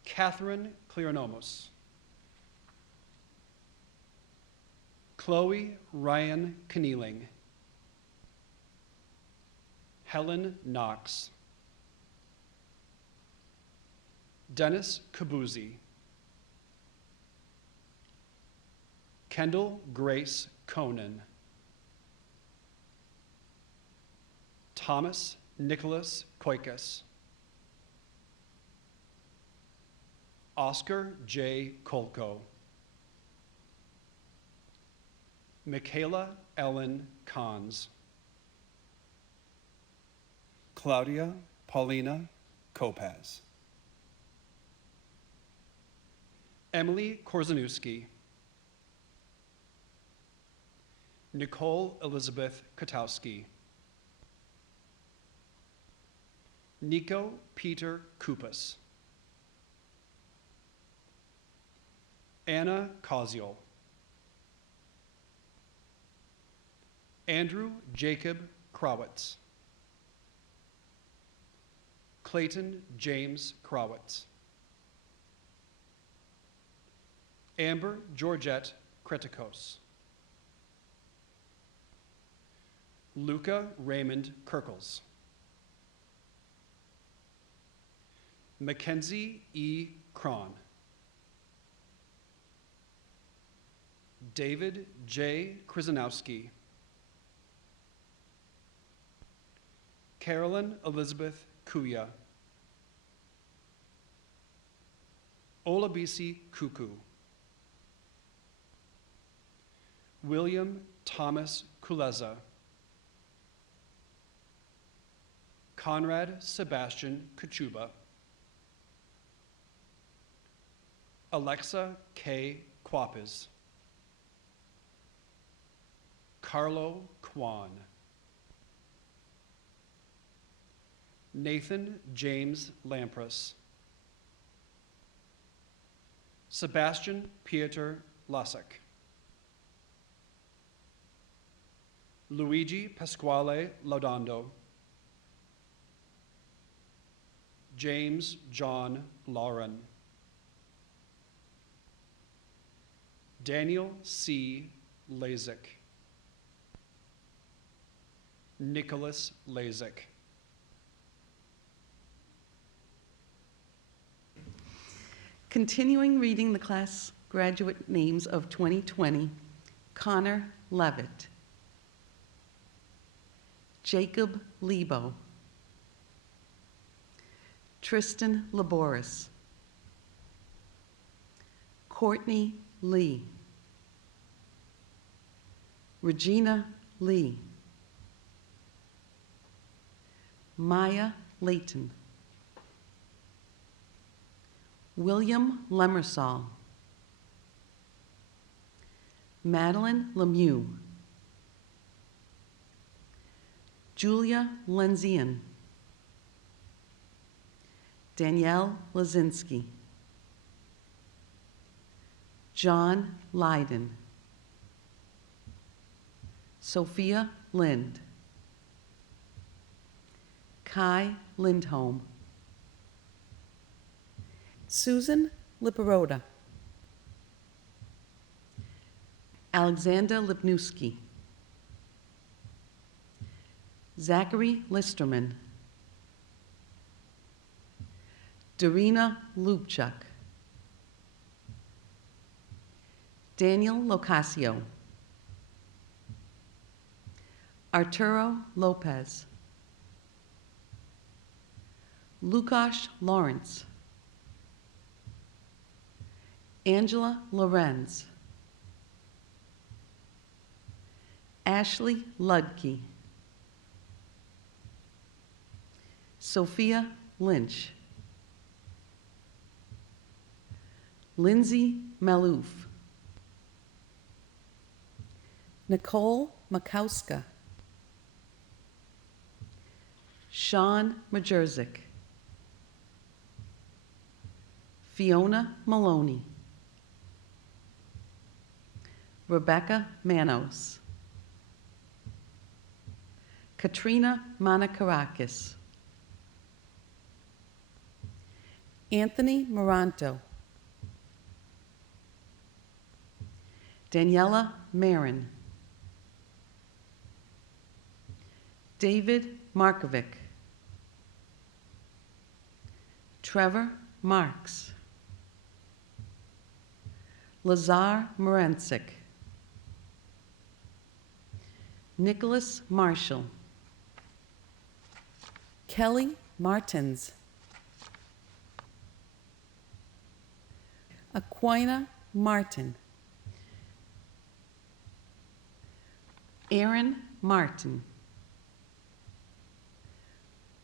Catherine Clearnomos. Chloe Ryan Kenealing. Helen Knox. Dennis Kabuzi. Kendall Grace Conan. Thomas Nicholas Koikas. Oscar J. Kolko. Michaela Ellen Kahns. Claudia Paulina Kopaz. Emily Korzeniewski. Nicole Elizabeth Katowski. Nico Peter Kupas. Anna Koziol. Andrew Jacob Krawitz. Clayton James Krawitz. Amber Georgette Kretikos. Luca Raymond Kirkles. Mackenzie E. Cron. David J. Krzyzanowski. Carolyn Elizabeth Kuya. Olabisi Kuku. William Thomas Kuleza. Conrad Sebastian Kachuba. Alexa K. Quapis, Carlo Kwan, Nathan James Lampras, Sebastian Pieter Lasek, Luigi Pasquale Laudando, James John Lauren, Daniel C. Lazik, Nicholas Lazik. Continuing reading the class graduate names of 2020, Connor Levitt, Jacob Lebo, Tristan Laboris, Courtney Lee, Regina Lee, Maya Layton, William Lemersall, Madeline Lemieux, Julia Lenzian, Danielle Lazinski, John Leiden, Sophia Lind, Kai Lindholm, Susan Liparota, Alexander Lipnewski, Zachary Listerman, Darina Lubchuk, Daniel Locasio, Arturo Lopez, Lukasz Lawrence, Angela Lorenz, Ashley Ludke, Sophia Lynch, Lindsay Malouf, Nicole Makowska, Sean Majerzik, Fiona Maloney, Rebecca Manos, Katrina Manakarakis, Anthony Moranto, Daniela Marin, David Markovic, Trevor Marks, Lazar Morensic, Nicholas Marshall, Kelly Martins, Aquina Martin, Aaron Martin,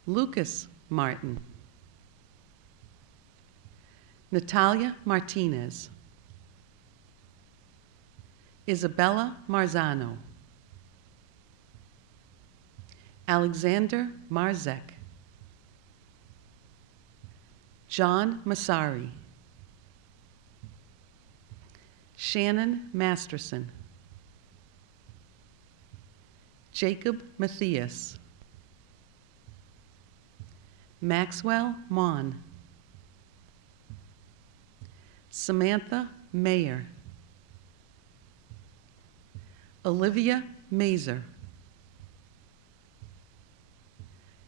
Lucas Martin, Natalia Martinez, Isabella Marzano, Alexander Marzek, John Masari, Shannon Masterson, Jacob Matthias, Maxwell Mon, Samantha Mayer, Olivia Mazer,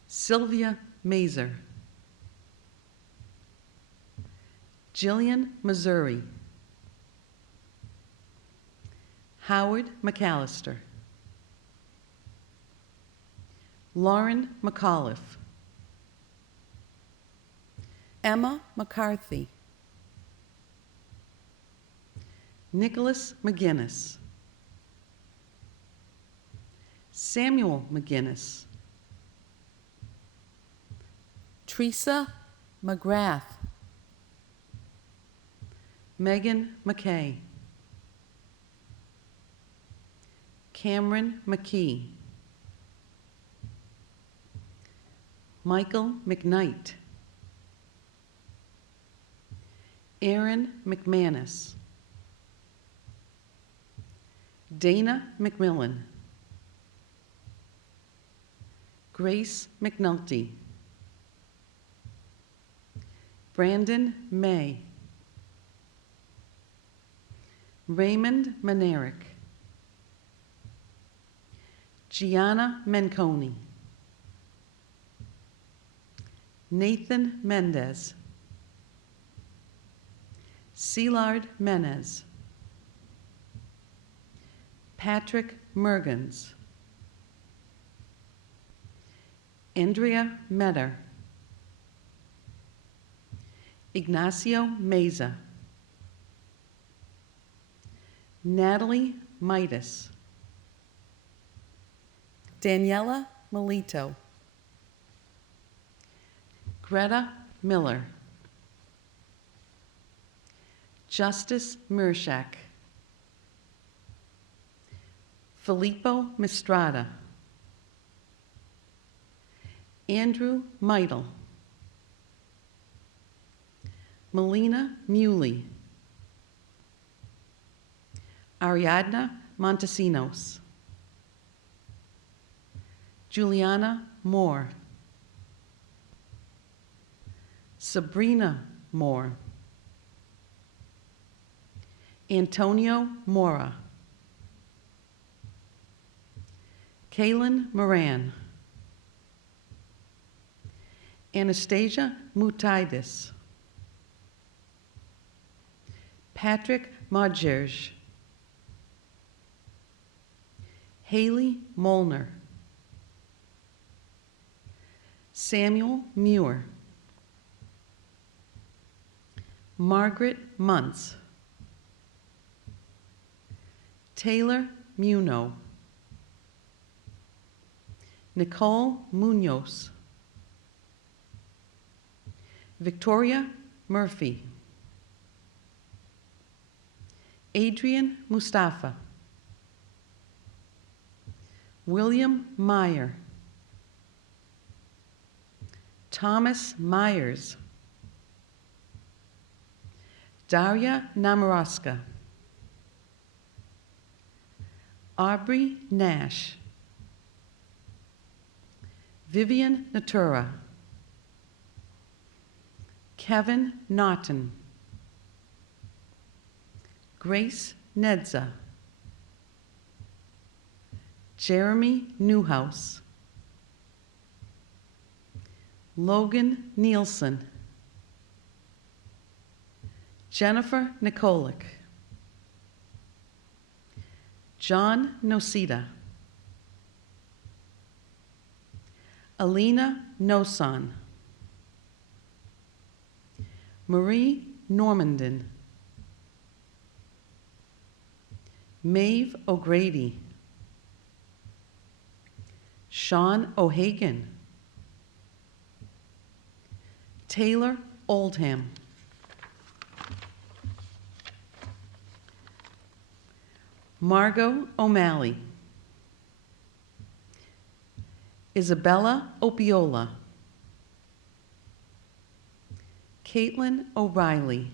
Sylvia Mazer, Jillian Missouri, Howard McAllister, Lauren McAuliffe, Emma McCarthy, Nicholas McGinnis, Samuel McGinnis, Teresa McGrath, Megan McKay, Cameron McKee, Michael McKnight, Aaron McManus, Dana McMillan, Grace McNulty, Brandon May, Raymond Manerick, Gianna Menconi, Nathan Mendez, Szilard Menez, Patrick Mergens, Andrea Metter, Ignacio Meza, Natalie Midas, Daniela Melito, Greta Miller, Justice Mershak, Filippo Mistrada, Andrew Meidel, Melina Muley, Ariadna Montesinos, Juliana Moore, Sabrina Moore, Antonio Mora, Kaylin Moran, Anastasia Mutaidis, Patrick Modgerge, Haley Molnar, Samuel Muir, Margaret Muntz, Taylor Muno, Nicole Munoz, Victoria Murphy, Adrian Mustafa, William Meyer, Thomas Myers, Daria Namaraska, Aubrey Nash, Vivian Natura, Kevin Naughton, Grace Nedza, Jeremy Newhouse, Logan Nielsen, Jennifer Nikolic, John Nosita, Alina Noson, Marie Normandin, Maeve O'Grady, Sean O'Hagan, Taylor Oldham, Margot O'Malley, Isabella Opiola, Caitlin O'Reilly,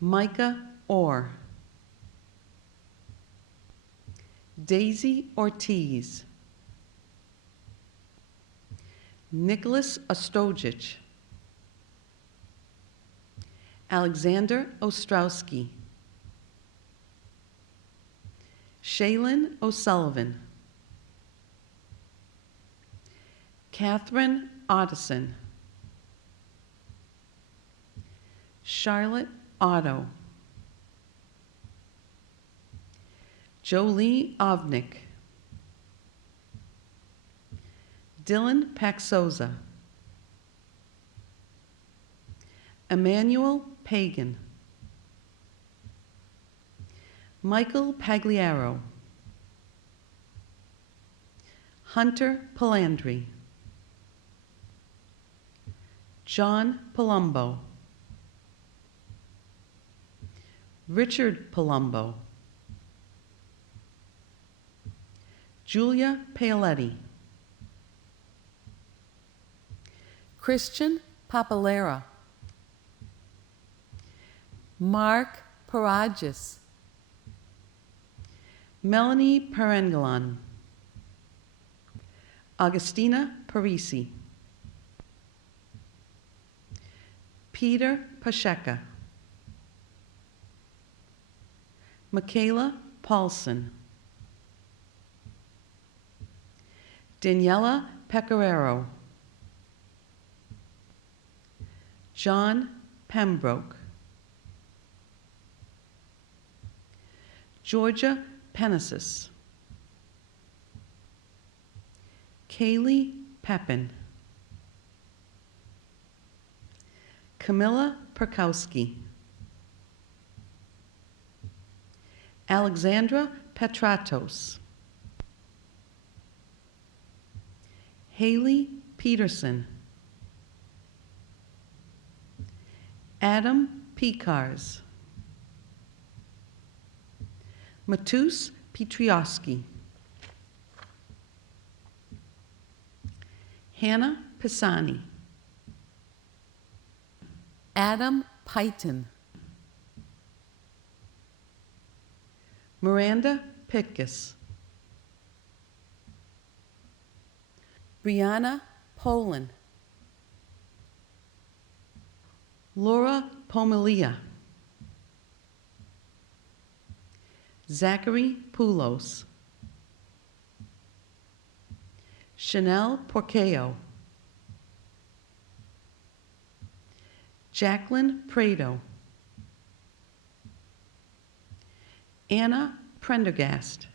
Micah Orr, Daisy Ortiz, Nicholas Ostrowicz, Alexander Ostrowski, Shaylin O'Sullivan, Catherine Otteson, Charlotte Otto, Jolie Ovnik, Dylan Paxoza, Emmanuel Pagan, Michael Pagliaro, Hunter Palandri, John Palumbo, Richard Palumbo, Julia Paoletti, Christian Papalera, Mark Paragis, Melanie Perengalon, Augustina Parisi, Peter Pacheca, Michaela Paulson, Daniela Pecoraro, John Pembroke, Georgia Penesis, Kaylee Pepin, Camilla Perkowski, Alexandra Petratos, Haley Peterson, Adam Pekars, Matus Pietrowski, Hannah Pisani, Adam Peyton, Miranda Pitkus, Brianna Poland, Laura Pomelia, Zachary Poulos, Chanel Porceo, Jacqueline Prado, Anna Prendergast,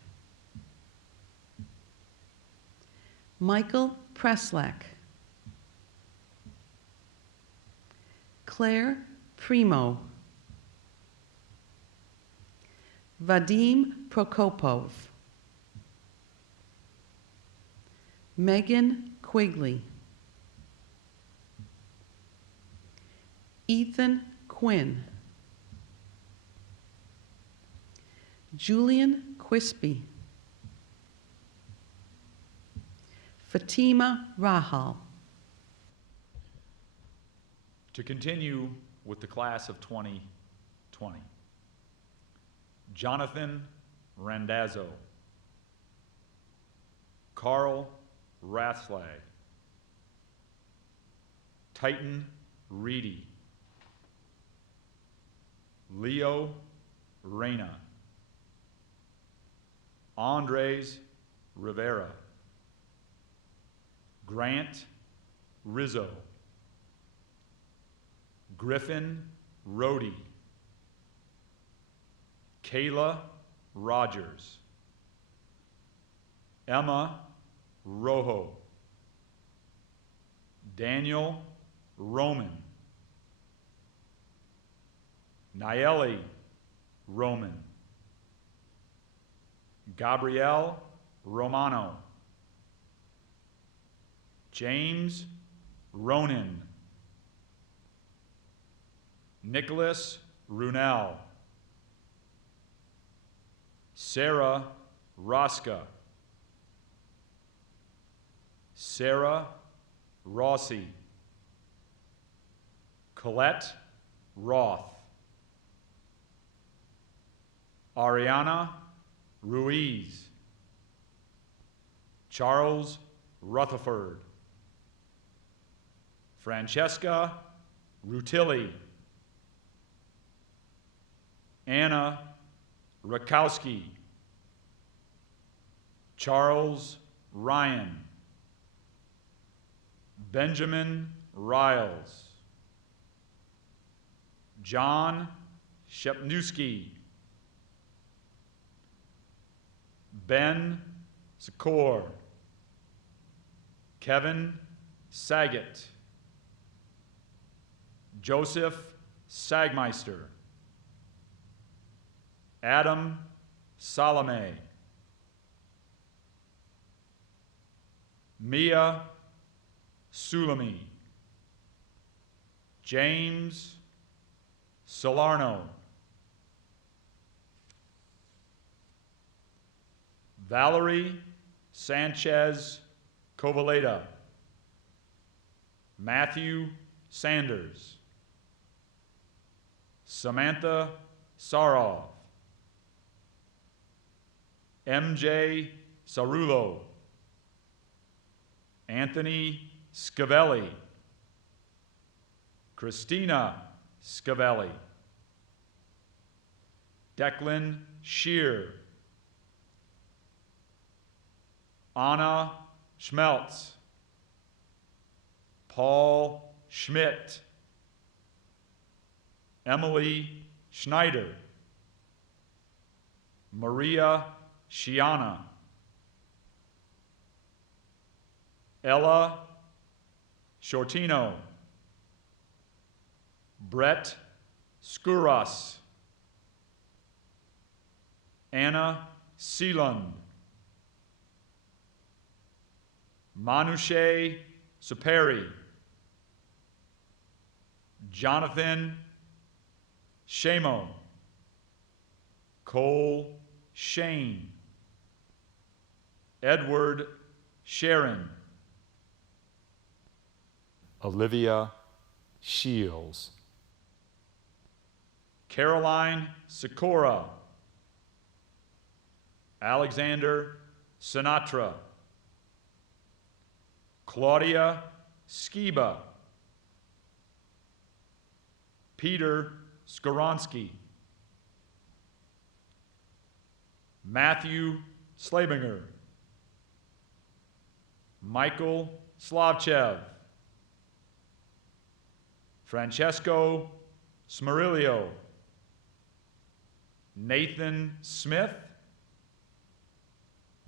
Michael Preslak, Claire Primo, Vadim Prokopov, Megan Quigley, Ethan Quinn, Julian Quispy, Fatima Rahal. To continue with the class of 2020, Jonathan Randazzo, Carl Rathslag, Titan Reedy, Leo Reyna, Andres Rivera, Grant Rizzo, Griffin Rohde, Kayla Rogers, Emma Rojo, Daniel Roman, Nayeli Roman, Gabrielle Romano, James Ronan, Nicholas Runel, Sarah Rosca, Sarah Rossi, Colette Roth, Ariana Ruiz, Charles Rutherford, Francesca Rutilli, Anna Rakowski, Charles Ryan, Benjamin Riles, John Shepnewski, Ben Sikor, Kevin Saget, Joseph Sagmeister, Adam Salome, Mia Sulami, James Salarno, Valerie Sanchez Covaleda, Matthew Sanders, Samantha Sarov, MJ Sarulo, Anthony Scavelli, Christina Scavelli, Declan Shear, Anna Schmeltz, Paul Schmidt, Emily Schneider, Maria Shiana, Ella Shortino, Brett Skuras, Anna Seeland, Manushe Saperi, Jonathan Shamo, Cole Shane, Edward Sharon, Olivia Shields, Caroline Sikora, Alexander Sinatra, Claudia Skiba, Peter Skoronsky, Matthew Slabinger, Michael Slavchev, Francesco Smarilio, Nathan Smith,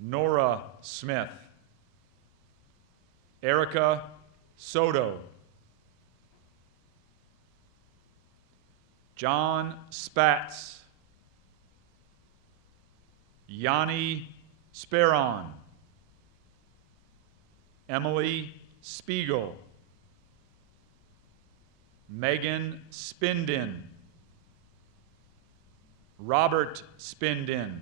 Nora Smith, Erica Soto, John Spatz, Yanni Speron, Emily Spiegel, Megan Spindin, Robert Spindin,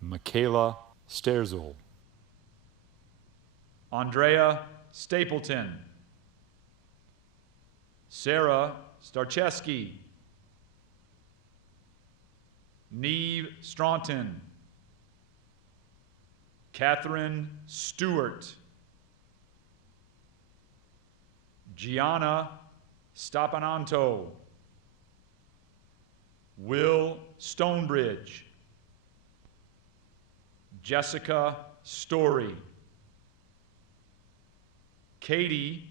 Michaela Sterzel, Andrea Stapleton, Sarah Starcheski, Neve Straunton, Catherine Stewart, Gianna Stapananto, Will Stonebridge, Jessica Story, Katie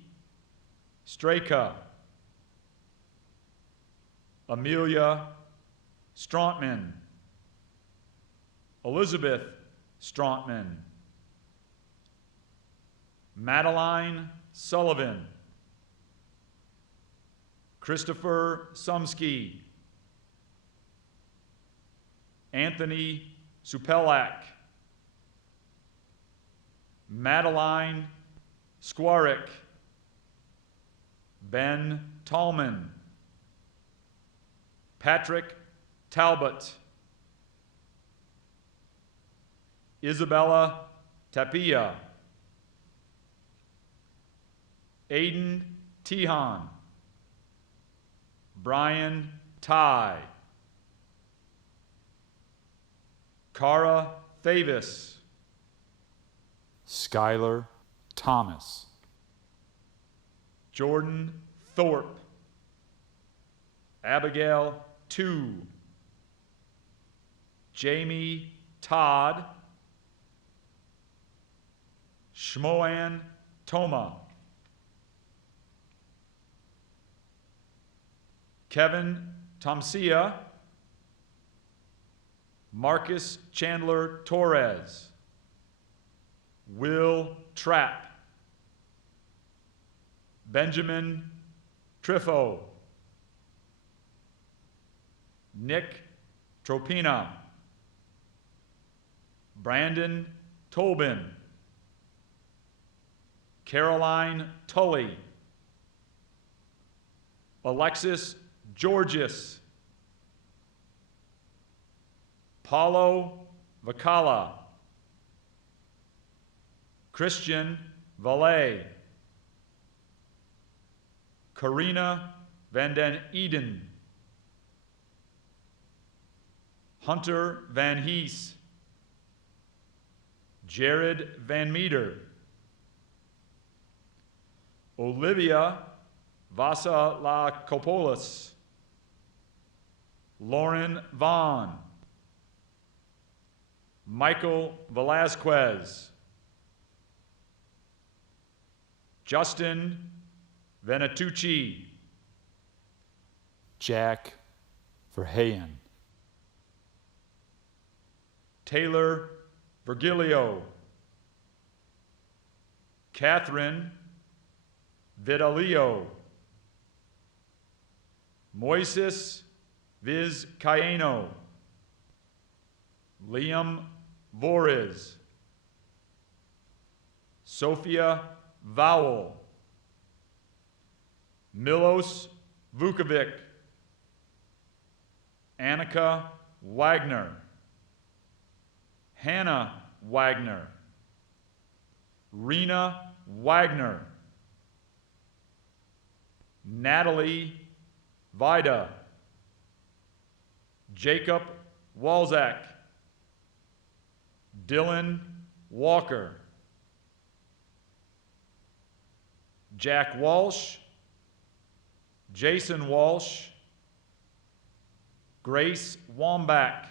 Straka, Amelia Strontman, Elizabeth Strontman, Madeline Sullivan, Christopher Sumsky, Anthony Supelak, Madeline Squarick, Ben Tallman, Patrick Talbot, Isabella Tapia, Aiden Tihan, Brian Ty, Cara Thavis, Skylar Thomas, Jordan Thorpe, Abigail Tu, Jamie Todd, Shmoan Toma, Kevin Tomsia, Marcus Chandler Torres, Will Trapp, Benjamin Trifo, Nick Tropina, Brandon Tobin, Caroline Tully, Alexis Georgis, Paulo Vakala, Christian Valet, Karina Van den Eden, Hunter Van Hees, Jared Van Meter, Olivia Vasilakopoulos, Lauren Vaughn, Michael Velasquez, Justin Venatucci, Jack Verheyen, Taylor Virgilio, Catherine Vidalio, Moises Vizcaino, Liam Voriz, Sophia Vowell, Milos Vukovic, Annika Wagner, Hannah Wagner, Rena Wagner, Natalie Vida, Jacob Walzak, Dylan Walker, Jack Walsh, Jason Walsh, Grace Wambach,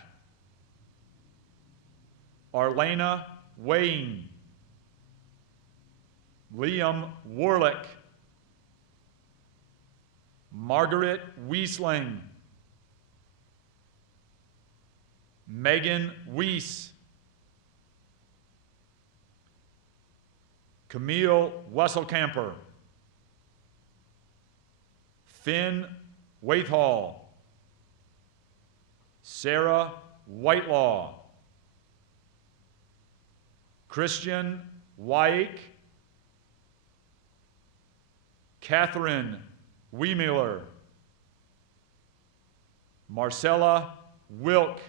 Arlena Wayne, Liam Warlick, Margaret Wiesling, Megan Weiss, Camille Wesselkamper, Finn Waithall, Sarah Whitelaw, Christian Wyke, Catherine Wiemiller, Marcella Wilk,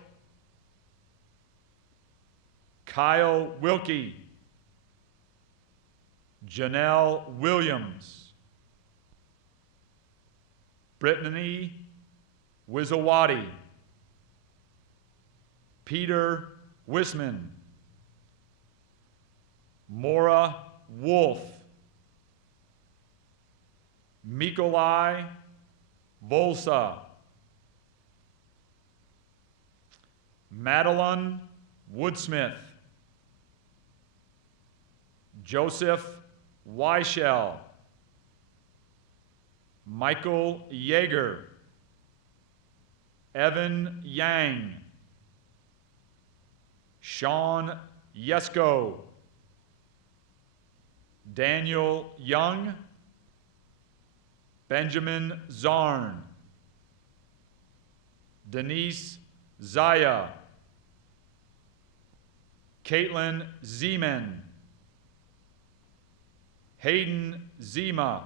Kyle Wilkie, Janelle Williams, Brittany Wizawati, Peter Wisman, Maura Wolf, Mikolai Volsa, Madeline Woodsmith, Joseph Weichel, Michael Yeager, Evan Yang, Sean Yesko, Daniel Young, Benjamin Zarn, Denise Zaya, Caitlin Zeman, Hayden Zima,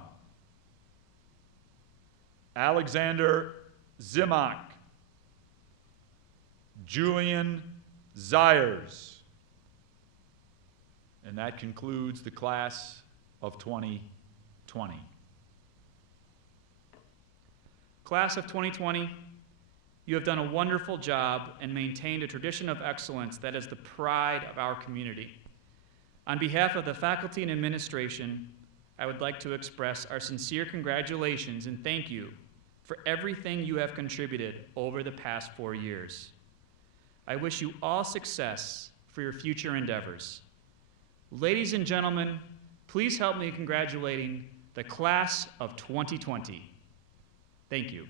Alexander Zimak, Julian Zires. And that concludes the class of 2020. Class of 2020, you have done a wonderful job and maintained a tradition of excellence that is the pride of our community. On behalf of the faculty and administration, I would like to express our sincere congratulations and thank you for everything you have contributed over the past 4 years. I wish you all success for your future endeavors. Ladies and gentlemen, please help me in congratulating the class of 2020. Thank you.